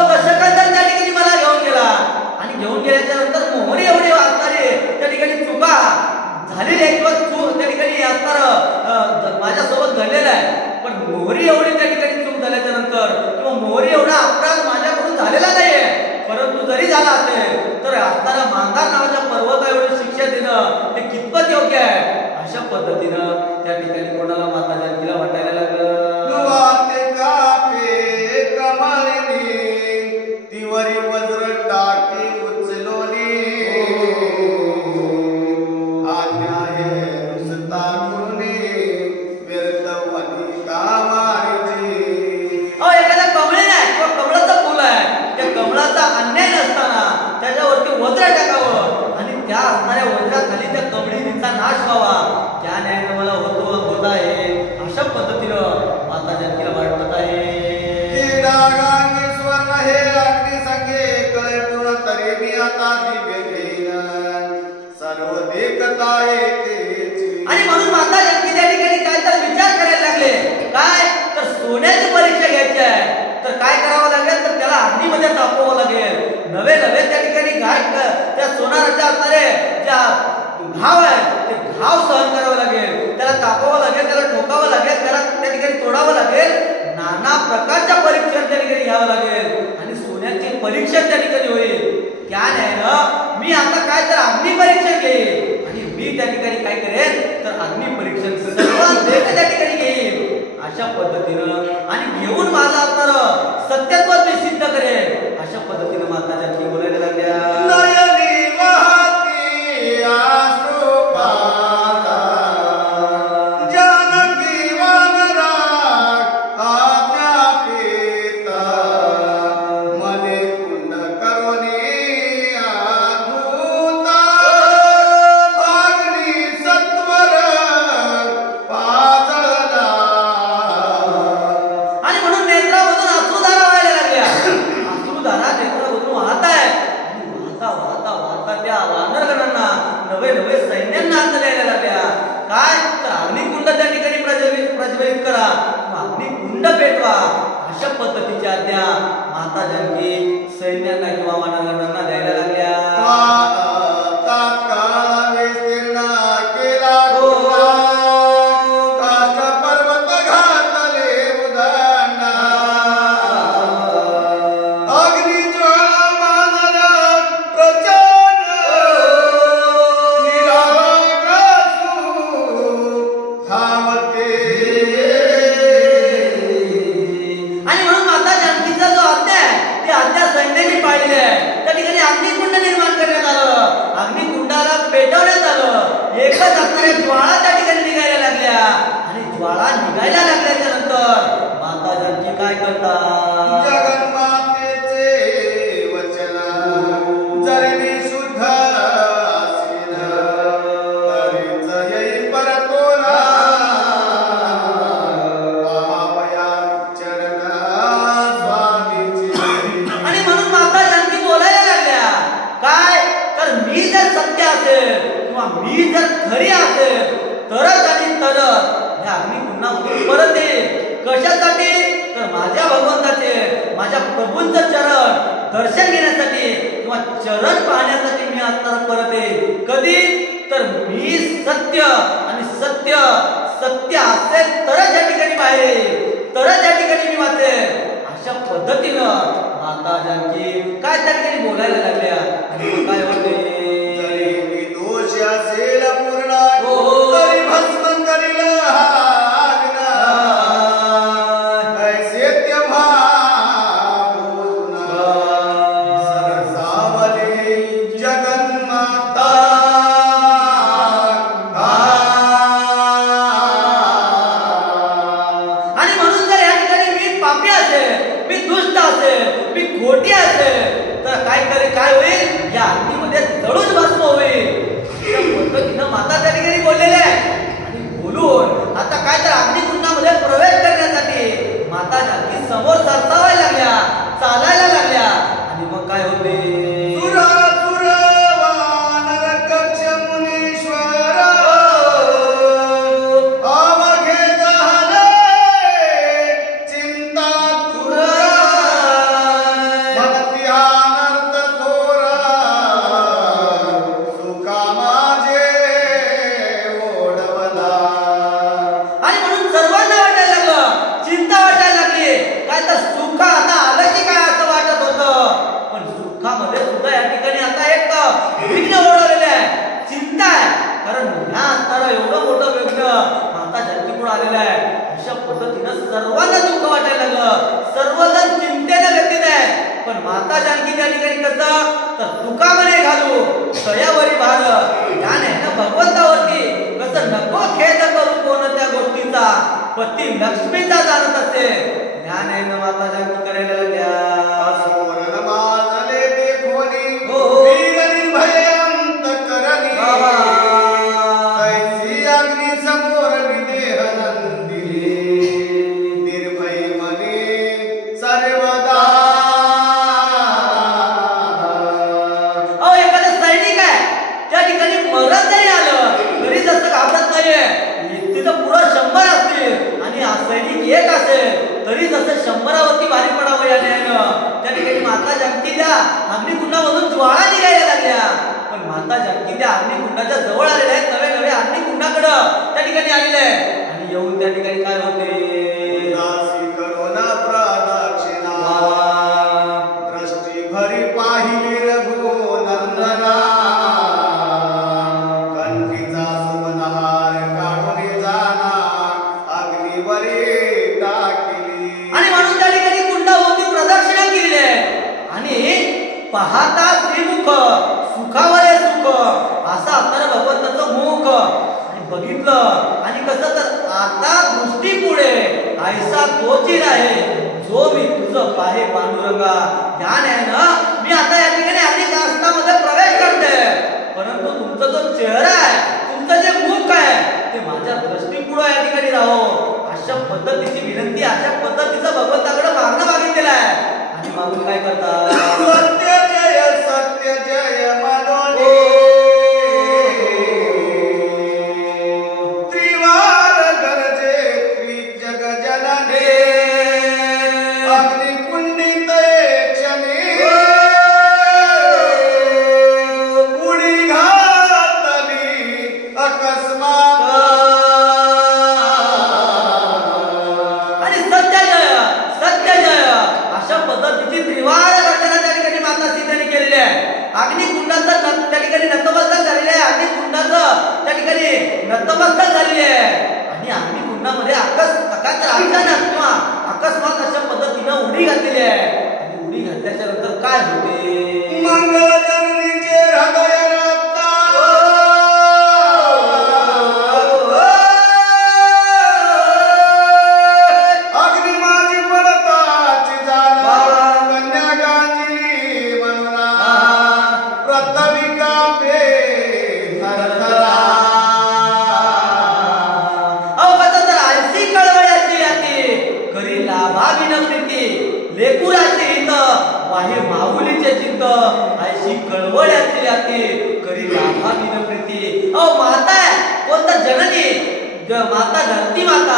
दशकंदर त्या ठिकाणी मला घेऊन गेला आणि घेऊन गेल्याच्या नंतर मोहरी एवढी असणारे त्या ठिकाणी चुका झालेली आहे किंवा त्या ठिकाणी असणार माझ्यासोबत घडलेला आहे, पण मोहरी एवढी त्या ठिकाणी चूक झाल्याच्या नंतर किंवा मोहरी एवढा अपराध माझ्याकडून झालेला नाहीये, परंतु जरी झाला असेल तर असणारा मांदार नावाच्या पर्वता एवढी शिक्षा देणं हे कितपत योग्य आहे. अशा पद्धतीनं त्या ठिकाणी कोणाला माता जानकीला वाटायला लागलं. दुवाते कापे कमलिनी, तिवरी वज्र टाकी उचलोनी, अन्याय नुसता गुणी, व्यर्थवनी कामाची. एखाद्या कमळी नाही किंवा कमळाचं फुल आहे, त्या कमळाचा अन्याय नसताना त्याच्यावरती वज्र टाकावं आणि त्या असणाऱ्या वज्राखाली त्या कमळीचा नाश व्हावा, त्या न्यायानं मला होत आहे. अशा पद्धतीनं माता जानकीला वाटत आहे. डागांनी स्वर्ण हे अग्नी संगे कळे पूर्ण तरी मी आता दिव्य घेईन, सर्व देखता येतेची. आणि म्हणून माता जानकी त्या ठिकाणी काय तर विचार करायला लागले. काय तर सोन्याची परीक्षा घ्यायची आहे तर काय करावं लागेल तर त्याला अग्नीमध्ये तापवावं लागेल. नवे त्या ठिकाणी त्या सोनाराच्या असणारे ज्या घाव आहे ते घाव सहन करावं लागेल, त्याला तापवावं लागेल, त्याला ठोकावं लागेल, त्याला त्या ठिकाणी तोडावं लागेल, नाना प्रकारच्या परीक्षण त्या ठिकाणी घ्यावं लागेल आणि सोन्याची परीक्षण त्या ठिकाणी होईल. त्या न्यायानं मी आता काय तर अग्नी परीक्षण घेईल आणि मी त्या ठिकाणी काय करेन तर अग्नी परीक्षण सर्वात त्या ठिकाणी घेईल. अशा पद्धतीनं आणि घेऊन माझं असणारं सत्यत्व मी सिद्ध करेन. अशा पद्धतीनं माता जानकी बोलायला लागल्या. नयनी वाहती अश्रुपाता, जानकी वानरा आज्ञापिता, मने कुंड करुणी अद्भुता. सैन्यांना किंवा वानरांना द्यायला लागल्या. तात्काळ विस्तीर्ण केला हो. काष्ट पर्वत घातले उदंडा. अग्निज्वाला माजला प्रचंड. निराकाशू धावते. आणि म्हणून माता जानकीचा जो आज्ञा आहे ती आज्ञा सैन्याने पाळली आहे. त्या ठिकाणी अग्निकुंड निर्माण करण्यात आलं. अग्निकुंडाला पेटवण्यात आलं. एकच असणाऱ्या ज्वाळा त्या ठिकाणी निघायला लागल्या. आणि ज्वाळा निघायला लागल्याच्या नंतर माता जानकी काय करतात? जगन्मातेचे वचन जरी मी शुद्ध असीन तरीच येई परतोला. पाहावया चरण स्वामीचे. आणि म्हणून माता जानकी बोलायला लागल्या काय तर मी जर सत्य असेल किंवा मी जर खरी असेल तरच आणि तरच हे अग्निकुंडामधून परत येईल. कशासाठी तर माझ्या भगवंताचे माझ्या प्रभूंचं चरण दर्शन घेण्यासाठी किंवा चरण पाहण्यासाठी मी असताना परत येईल. कधी तर मी सत्य आणि सत्य सत्य असेल तरच या ठिकाणी बाहेर येईल. तरच या ठिकाणी मी वाचेल. अशा पद्धतीनं माता जानकी काय त्या ठिकाणी बोलायला लागल्या. आणि मग काय होते? जरी मी दोष असेल पूर्ण हो. तरी भस्म करील आज्ञा. ऐसे तेव्हा बोलना सरसावली जगन्माता. आणि म्हणून जर या ठिकाणी मी पापी असेल मी दुष्ट असेल मी खोटी असेल तर काय होईल? या अग्नीमध्ये जळून भस्म होईल. अशा पद्धतीनं माता त्या ठिकाणी बोललेल्या आहे. आणि बोलून आता काय तर अग्निकुंडामध्ये प्रवेश करण्यासाठी माता जानकी समोर सरसावायला लागल्या चालायला लागल्या. आणि मग काय होते? सुरासुर वानर कक्ष मुनीश्वर अवघे झाले चिंता तुर. भक्ती अनर्थ थोर सुखा माझे ओढवला. आणि म्हणून सर्वांना वाटायला लागलं चिंता वाटायला लागली. काय तर सुख आता आलं की काय असं वाटत होतं. पण सुखामध्ये सुद्धा या ठिकाणी आता एक विघ्न ओढवलेलं आहे. चिंता आहे. कारण ह्या असणारं एवढं मोठं विघ्न माता जानकीपुढे आलेलं आहे. अशा पद्धतीनं सर्वांना दुःख वाटायला लागलं. सर्वजण चिंतेने व्यतीत आहे. पण माता जानकी त्या ठिकाणी कसं तर तुकामध्ये घालू तयावरी भार ज्ञान आहे ना भगवंतावरती कसं नको खेद करू कोणत्या गोष्टीचा पती लक्ष्मीचा जाणत असते. ज्ञान आहे ना माता जानकी करायला लागल्या. सुवर्ण माजले ते खोनी हो, हो. वीर निर्भय अंतकरणी. बाबा. तैसी अग्नी समोर विदेह नंदिनी. निर्भय मनी सर्वदा. अहो एखादा सैनिक आहे त्या ठिकाणी मरण जरी आलं तरी जसं घाबरत नाहीये. तिथं पुढं 100 असतील आणि सैनिक एक असेल तरी जसं 100वरती भारी पडावं या न्यायानं त्या ठिकाणी माता जानकी त्या अग्निकुंडामधून ज्वाळा निघायला लागल्या. पण माता जानकी त्या अग्निकुंडाच्या जवळ आलेल्या आहेत. नवे नवे अग्निकुंडाकडं त्या ठिकाणी आलेले आहे. आणि येऊन त्या ठिकाणी काय होते? दासी करुणा प्रदक्षिणा. दृष्टी भरी पाहिली रघुनंदना. कंठीचा सुमनहार काढून जाना अग्निवरी टाकली. आणि म्हणून त्या ठिकाणी कुंडाभोवती प्रदक्षिणा केलेली आहे. आणि पाहता श्रीमुख सुखावले सुख असं असणारं भगवंताचं मुख. आणि बघितलं आणि कसं तर आता दृष्टी पुढे ऐसा तोची आहे जो मी तुझं पाहे पांडुरंगा. ज्ञान आहे ना मी आता या ठिकाणी अनेक आस्थामध्ये प्रवेश करते. परंतु तुमचा जो चेहरा आहे तुमचं जे मुख आहे ते माझ्या दृष्टीपुढे या ठिकाणी राहो. अशा पद्धतीची विनंती अशा पद्धतीचं भगवंताकडे मागणं मागितलेलं आहे. आणि मागून काय करतात? सत्य जय मनोनी. त्रिवार गरजे त्रिजग जननी. अग्निकुंडित क्षणी अचानक किंवा अकस्मात अशा पद्धतीनं उडी घातलेली आहे आणि उडी घातल्याच्या नंतर काय होते मंगल जननीचे हृदय रक्ता अग्नी माझी पडताची जाला कन्या गांजिली मनोरा प्रथमी कापे थरथरा लेकुराचे हित वाहे माऊलीचे चित्त ऐशी कळवळ्याची याती करी लाभा बिन प्रीती माता कोणता जननी माता धरती माता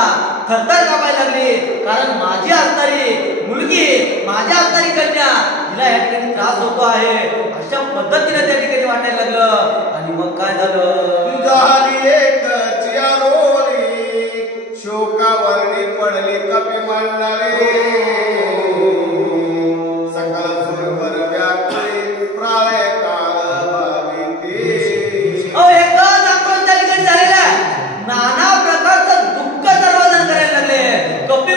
थरथर कापायला लागली कारण माझी असणारी मुलगी माझ्या असणारी कन्या हिला या ठिकाणी त्रास होतो आहे अशा पद्धतीने त्या ठिकाणी वाटायला लागलं आणि मग काय झालं झाली एक चियारोली शोकावरणी पडली कपी मांडणारे सकल सुरवर व्याकुळी प्राळय काल भाविते एक दाखवून त्या ठिकाणी झालेला नाना प्रकारचं दुःख सर्वजण करायला लागले कपी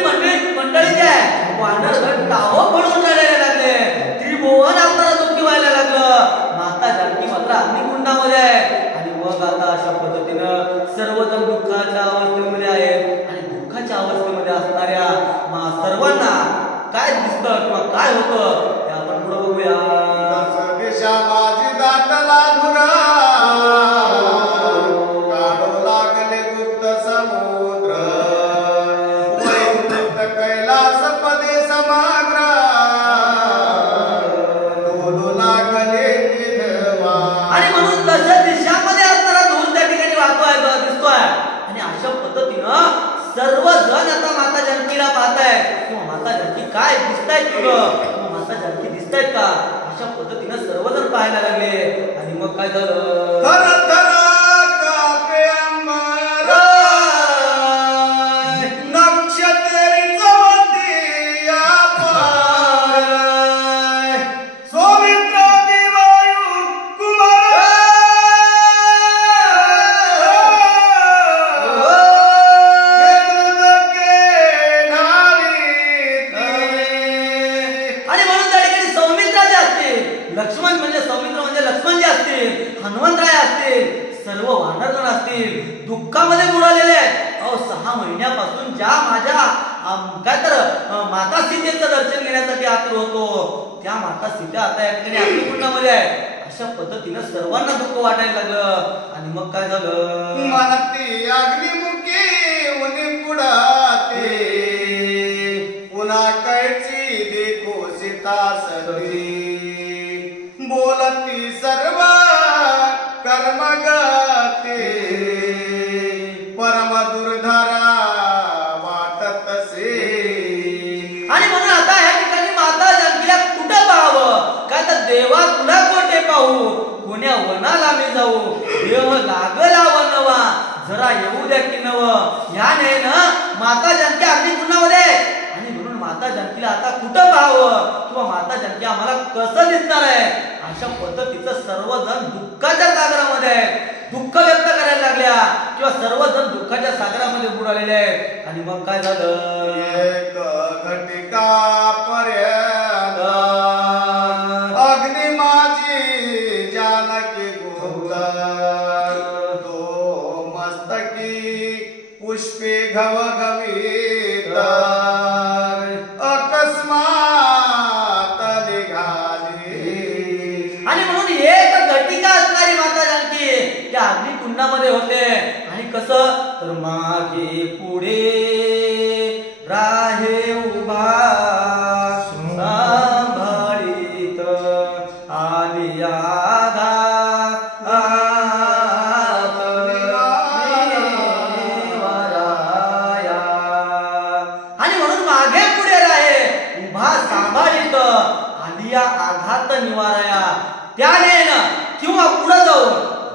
मंडळी काय वानर टाव पडून रडायला लागले त्रिभुवन आपल्याला दुःखी व्हायला लागलं माता जानकी मात्र अग्निकुंडामध्ये आहे आणि मग आता अशा पद्धतीनं सर्वजण दुःखाच्या अवस्थेमध्ये आहेत आणि दुःखाच्या अवस्थेमध्ये असणाऱ्या सर्वांना काय दिसतं किंवा काय होतं ते आपण पुढे बघूया दिशा माझी दाटला धुरा काढू लागले गुप्त समुद्र वैकुंठ कैलास पदे समाग्र डोलू लागले विधवा आणि म्हणून तशा दिशामध्ये असणारा धूर त्या ठिकाणी वाहतोय दिसतोय आणि अशा पद्धतीनं सर्वजण आता माता जानकीला पाहताय किंवा माता जानकी काय दिसतायत तुझं किंवा माता जानकी दिसतायत का अशा पद्धतीनं सर्वजण पाहायला लागले आणि मग काय झालं थरथर कापे अंबर नक्षत्रेरी चवती अपार सौमित्र दिवायु कुमार आणि म्हणून त्या ठिकाणी सौमित्राचे असतील लक्ष्मण म्हणजे सौमित्र म्हणजे लक्ष्मण जे असतील हनुमंतराय असतील सर्व वानरगण असतील दुःखामध्ये बुडालेले आहेत 6 महिन्यापासून ज्या माझ्या काय तर माता सीतेचं दर्शन घेण्यासाठी आतुर होतो त्या माता सीता आता या ठिकाणी अग्निकुंडामध्ये आहे अशा पद्धतीनं सर्वांना दुःख वाटायला लागलं आणि मग काय झालं मनती अग्निमुखी उनी पुढाते पुन्हा कैची देखो सीता सती बोलती सर्व कर्मगती परम दुर्धरा वाटत से आणि म्हणून आता या ठिकाणी माता जानकीला कुठं पाहावं का तर देवा तुला कोठे पाहू कोण्या वनाला मी जाऊ देव लागला वनवा जरा येऊ द्या की नव या नाही ना माता जानकी अग्निकुंडामध्ये आणि म्हणून माता जानकीला आता कुठं पाहावं किंवा माता जानकी आम्हाला कसं दिसणार आहे अशा पद्धतीचं सर्वजण दुःखाच्या सागरामध्ये दुःख व्यक्त करायला लागल्या किंवा सर्वजण दुःखाच्या सागरामध्ये बुडालेले आहेत आणि मग काय झालं एक घटिका पर्यंत अग्नि माझी जानकी गुप्त तो मस्तकी पुष्पे घवघवीत अकस्मात निघाली आणि म्हणून एक घटिका असणारी माता जानकी त्या अग्निकुंडामध्ये होते आणि कसं तर मागे पुढे राहे उभा सांभाळीत आली आघात आणि म्हणून मागे पुढे राहे उभा सांभाळीत आलिया आघात निवाराया त्याने किंवा पुढे जाऊन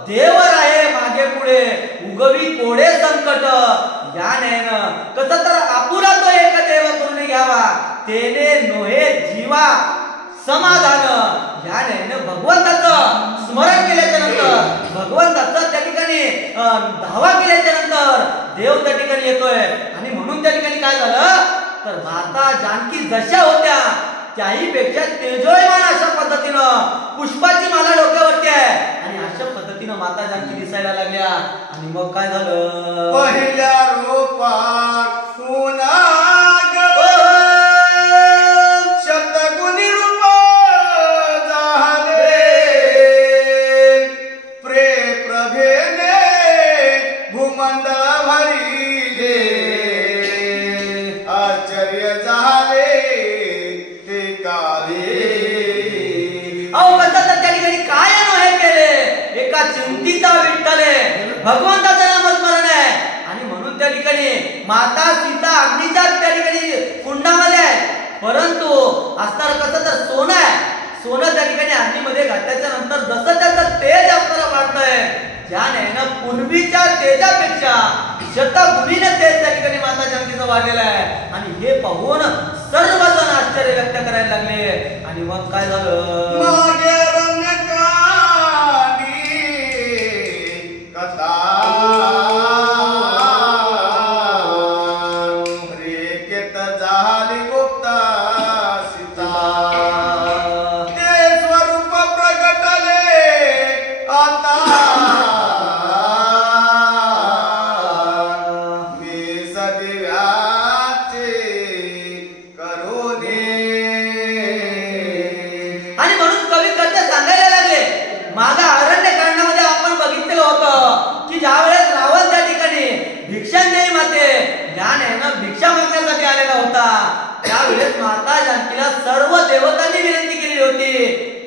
देव राहे मागे पुढे उगवी कोडे संकट या नयन कसं तर आपुरा तो एक देव करून घ्यावा तेने नोहे जीवा समाधान या नयन भगवंताचं स्मरण केल्याच्या नंतर भगवंताचं त्या ठिकाणी धावा केल्याच्या नंतर देव त्या ठिकाणी येतोय आणि म्हणून त्या ठिकाणी काय झालं तर माता जानकी जशा होत्या त्याही पेक्षा तेजोयमान अशा पद्धतीनं पुष्पाची माला डोक्यावरती आहे आणि अशा पद्धतीनं माता जानकी दिसायला लागल्या आणि मग काय झालं पहिल्या रूपात पुन्हा शतगुणी रूप झाले प्रभेने भूमंडळ भरिले आश्चर्य झाले ते काले अहो कसं तर त्या ठिकाणी काय हे केले एका चिंतीचा विठ्ठले भगवंताचं नामस्मरण आहे आणि म्हणून त्या ठिकाणी माता सीता अग्नीच्या त्या ठिकाणी कुंडामध्ये आहे परंतु असणार कसं तर सोनं आहे सोनं त्या ठिकाणी अग्नीमध्ये घातल्याच्या नंतर जसं त्याचं तेज असणारं वाटतंय ज्याने ना पूर्वीच्या तेजापेक्षा शतगुणीने तेज त्या ठिकाणी माता जानकीचं वाढलेलं आहे आणि हे पाहून सर्वजण आश्चर्य व्यक्त करायला लागले आणि मग काय झालं मागे रंगकानी कथा रेखेत झाली गुप्त सीता ते स्वरूप प्रगटले आता मी सदिव्याचे करोने आणि म्हणून कवी कथेत सांगायला लागले मागा अरण्यकांडामध्ये आपण बघितलेलं होतं की ज्यावेळेस रावण त्या ठिकाणी भिक्षांदेवी माते ज्ञानेनं भिक्षा मागण्यासाठी आलेला होता त्यावेळेस माता जानकीला सर्व देवतांनी विनंती केली होती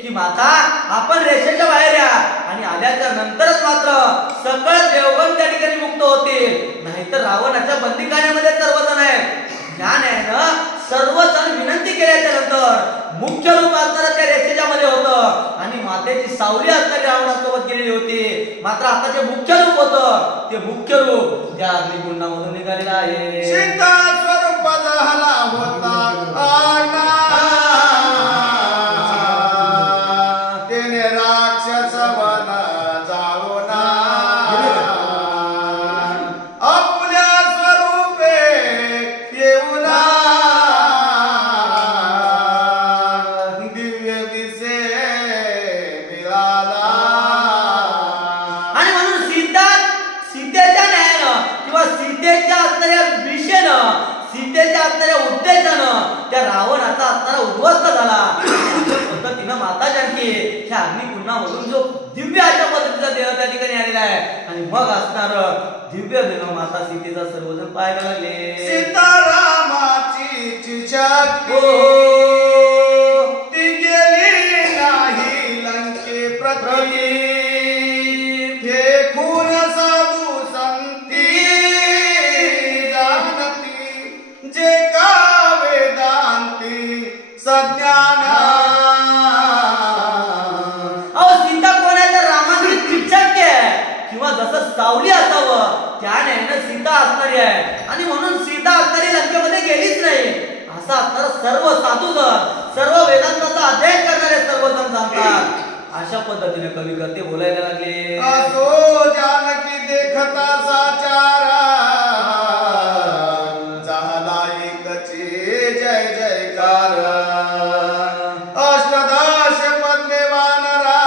की माता आपण रेषेच्या बाहेर या आणि आल्याच्या नंतरच मात्र सकळ देवगण त्या ठिकाणी मुक्त होतील नाहीतर रावणाच्या बंदिखान्यामध्ये सर्वजण आहेत ज्ञानेनं सर्वजण विनंती केल्याच्या नंतर मुख्य रूप असणारं त्या रेषेच्या मध्ये होतं आणि मातेची सावली असणारी रावणासोबत गेलेली होती मात्र आता जे मुख्य रूप होतं ते मुख्य रूप त्या अग्निकुंडामधून निघालेलं आहे सीता स्वरूप झाला होता आना तेने राक्षस वन जाऊना आपल्या स्वरूपे येऊना दिव्य विषय मिळाला आणि म्हणून सीतेच्या न्यायानं किंवा सीतेच्या असणाऱ्या विषयानं सीतेच्या असणाऱ्या उद्देशानं त्या रावणाचा असणारा उद्ध्वस्त झाला पद्धतीनं माता जानकी ह्या अग्निकुंडामधून जो दिव्य अशा पद्धतीचा देह त्या ठिकाणी आलेला आहे आणि मग असणार दिव्य देह माता सीतेचा सर्वजण पाहायला लागले सीतारामाची चिशक्ती ती गेली नाही लंके प्रती खून साधू संती जानती जे का वेदांती सज्ञान अहो सीता कोण आहे तर रामाची चिठ्ठ्य आहे किंवा जसं सावली असावं त्या न्यायानं सीता असणारी आहे आणि म्हणून सीता असणारी लंकेमध्ये गेलीच नाही असं असणारं सर्व साधूजण सर्व वेदांताचा अध्ययन करणारे सर्वजण सांगतात अशा पद्धतीने कवी कथे बोलायला लागले असो जानकी देखता साचारा झाला एकचे जय जयकार अष्टदश पद्मे वानरा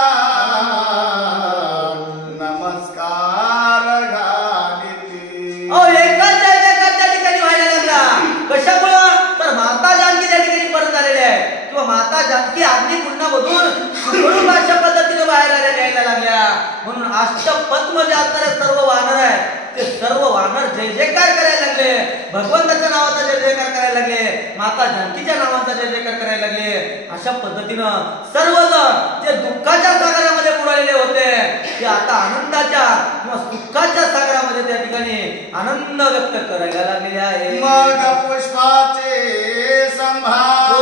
नमस्कार घालिती अहो एकाच जय जयकार त्या ठिकाणी व्हायला लागला कशामुळं तर माता जानकी त्या ठिकाणी परत आलेले आहे किंवा माता जानकी अग्निकुंडामधून सुखरूप अशा पद्धतीने बाहेर आलेल्या यायला लागल्या म्हणून अष्टपद्म जे असणारे सर्व वानर आहेत ते सर्व वानर जय जयकार करायला लागले भगवंताच्या नावाचा जय जयकार करायला लागले माता जानकीच्या नावाचा जय जयकार करायला लागले अशा पद्धतीनं सर्वजण जे दुःखाच्या सागरामध्ये बुडालेले होते ते आता आनंदाच्या किंवा सुखाच्या सागरामध्ये त्या ठिकाणी आनंद व्यक्त करायला लागलेले आहे मग पुष्पाचे संभार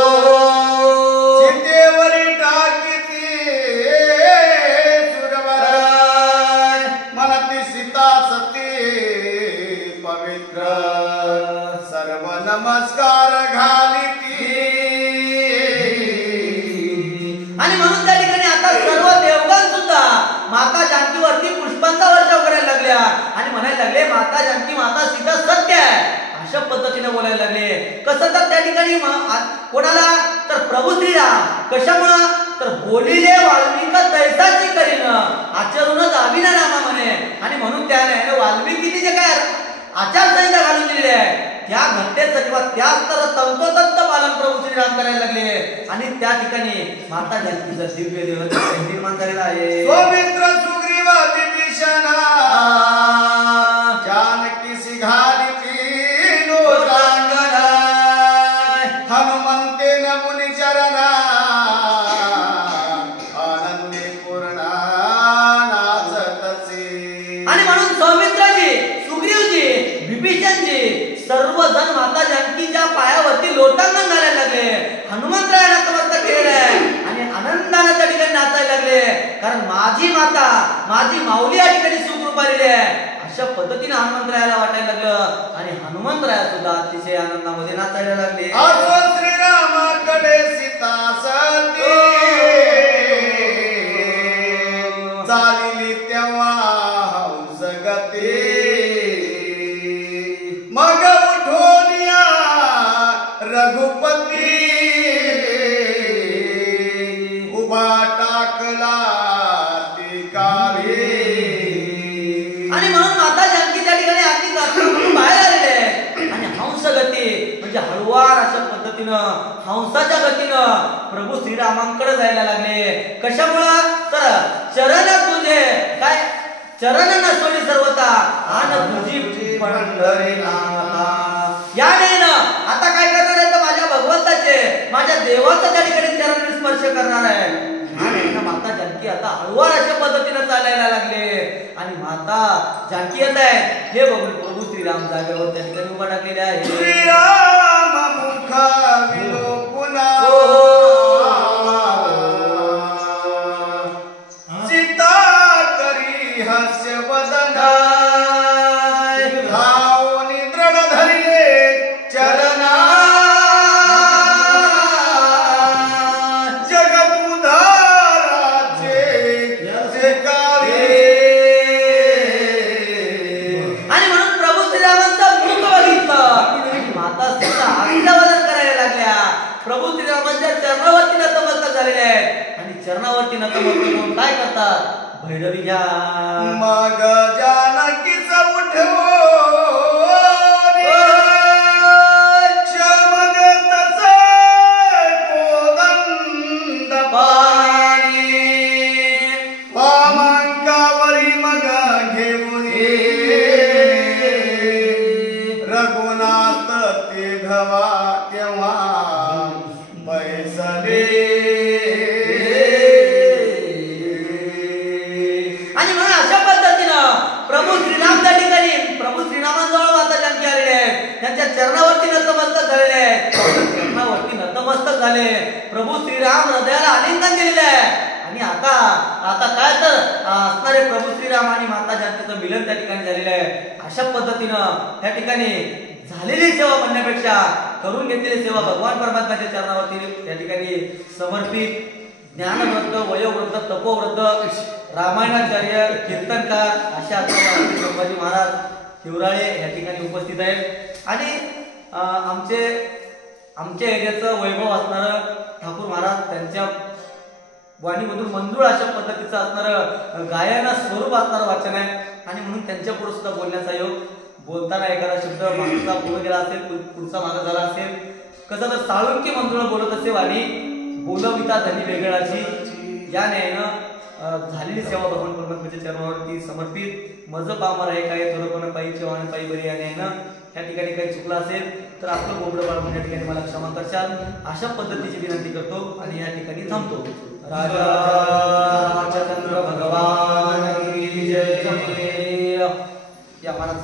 सीतेवरी टाकीती सुरवर मनती सीता सती पवित्र सर्व नमस्कार घालिती आणि म्हणून त्या ठिकाणी आता सर्व देवगण सुद्धा माता जानकीवरती पुष्पांचा वर्षाव करायला लागले लागल्या आणि म्हणायला लागले माता जानकी माता सीता सत्य आहे अशा पद्धतीने बोलायला लागले. कसं तर त्या ठिकाणी कोणाला तर प्रभू श्रीराम कशामुळं तर बोलिले वाल्मिक तैसाची करीन आचरून दाविना नामा म्हणे आणि म्हणून त्याने वाल्मिकीने जे काय आचारसंहिता घालून दिलेली आहे त्या घटनेचं किंवा त्याच तर तंतोतंत पालन प्रभू श्रीराम करायला लागले आणि त्या ठिकाणी माता जानकीचं दिव्य देव निर्माण झालेला आहे. सौमित्र सुग्रीव विभीषण जानकी घालिती लोटांगण हनुमंते मुनी चरणा आनंदी पूर्ण नाचतसे. आणि म्हणून सौमित्रजी सुग्रीवजी विभीषणजी सर्वजण माता जानकीच्या पायावरती लोटांगण घालायला लागले. हनुमंतरायांना नतमस्तक केलेलं आहे आणि आनंदाने त्या ठिकाणी नाचायला लागले कारण माझी माता माझी माऊली या ठिकाणी सुखरूप आलेली आहे अशा पद्धतीने हनुमंतरायाला वाटायला लागलं आणि हनुमंतराया सुद्धा अतिशय आनंदामध्ये नाचायला लागले. श्रीरामाकडे सीता सती चालिली तेव्हा हंस गती मग उठोनिया रघुपती उभा टाकला ती काळी. आणि म्हणून माता जानकी त्या ठिकाणी अगदी म्हणून बाहेर आलेले आहे आणि हंस गती म्हणजे हळुवार अशा पद्धतीनं हंसाच्या गतीनं प्रभू श्रीरामांकडे जायला लागले. कशामुळं तर चरण तुझे काय चरण न सोडी सर्वता आन तुझी पंढरीनाथा याने आता काय करणार आहे तर माझ्या भगवंताचे माझ्या देवाचं त्या ठिकाणी चरण स्पर्श करणार आहे. माता जानकी आता हळुवार अशा पद्धतीने चालायला लागले आणि माता जानकी येत आहे हे बघून प्रभू श्रीराम जागेवर त्या ठिकाणी उभा टाकलेले आहे. श्रीराम मुख विलोपुना सीता करी हास्य वदना धावनी दृढ धरिले चरणा प्रभू श्रीरामांच्या चरणावरती नतमस्तक झालेले आहेत आणि चरणावरती नतमस्तक होऊन काय करतात भैरवी घ्या मग जानकीचा उठवो पामांकावरी मग घेऊन रघुनाथ ते धवा केव्हा बैसले. आणि म्हणून अशा पद्धतीनं प्रभू श्रीराम त्या ठिकाणी प्रभू श्रीरामांजवळ माता जानकी आलेले आहेत त्यांच्या चरणावरती नतमस्तक झालेले आहेत चरणावरती नतमस्तक झाले प्रभू श्रीराम हृदयाला आलिंगन दिलेले आहे आणि आता आता काय तर असणारे प्रभू श्रीराम आणि माता जानकीचं मिलन त्या ठिकाणी झालेलं आहे. अशा पद्धतीनं त्या ठिकाणी झालेली सेवा म्हणण्यापेक्षा करून घेतलेली सेवा भगवान परमात्म्याच्या चरणावरती त्या ठिकाणी समर्पित ज्ञानव्रत वयोवृद्ध तपोवृद्ध रामायणाचार्य कीर्तनकार अशा संभाजी महाराज शिवराळे या ठिकाणी उपस्थित आहेत आणि आमच्या एरियाचं वैभव असणारं ठाकूर महाराज त्यांच्या वाणीमधून मंजूळ अशा पद्धतीचं असणारं गायना स्वरूप असणारं वाचन आहे आणि म्हणून त्यांच्या पुढे सुद्धा बोलण्याचा योग बोलताना एखादा शब्द मागचा पुढे गेला असेल पुढचा मागे झाला असेल कसं तर साळुंकी मंजुळ बोलत असे वाणी बोलविता धनी वेगळाची या न्यायानं झालेली सेवा भगवान परमात्म्याच्या चरणावरती समर्पित मज पामर आहे काय थोडंपण पायी चव्हाण पायी बरी या न्यायानं त्या ठिकाणी काही चुकलं असेल तर आपलं बोबडं बाळगून या ठिकाणी मला क्षमा करशाल अशा पद्धतीची विनंती करतो आणि या ठिकाणी थांबतो. राजा रामचंद्र भगवान की जय. या महाराज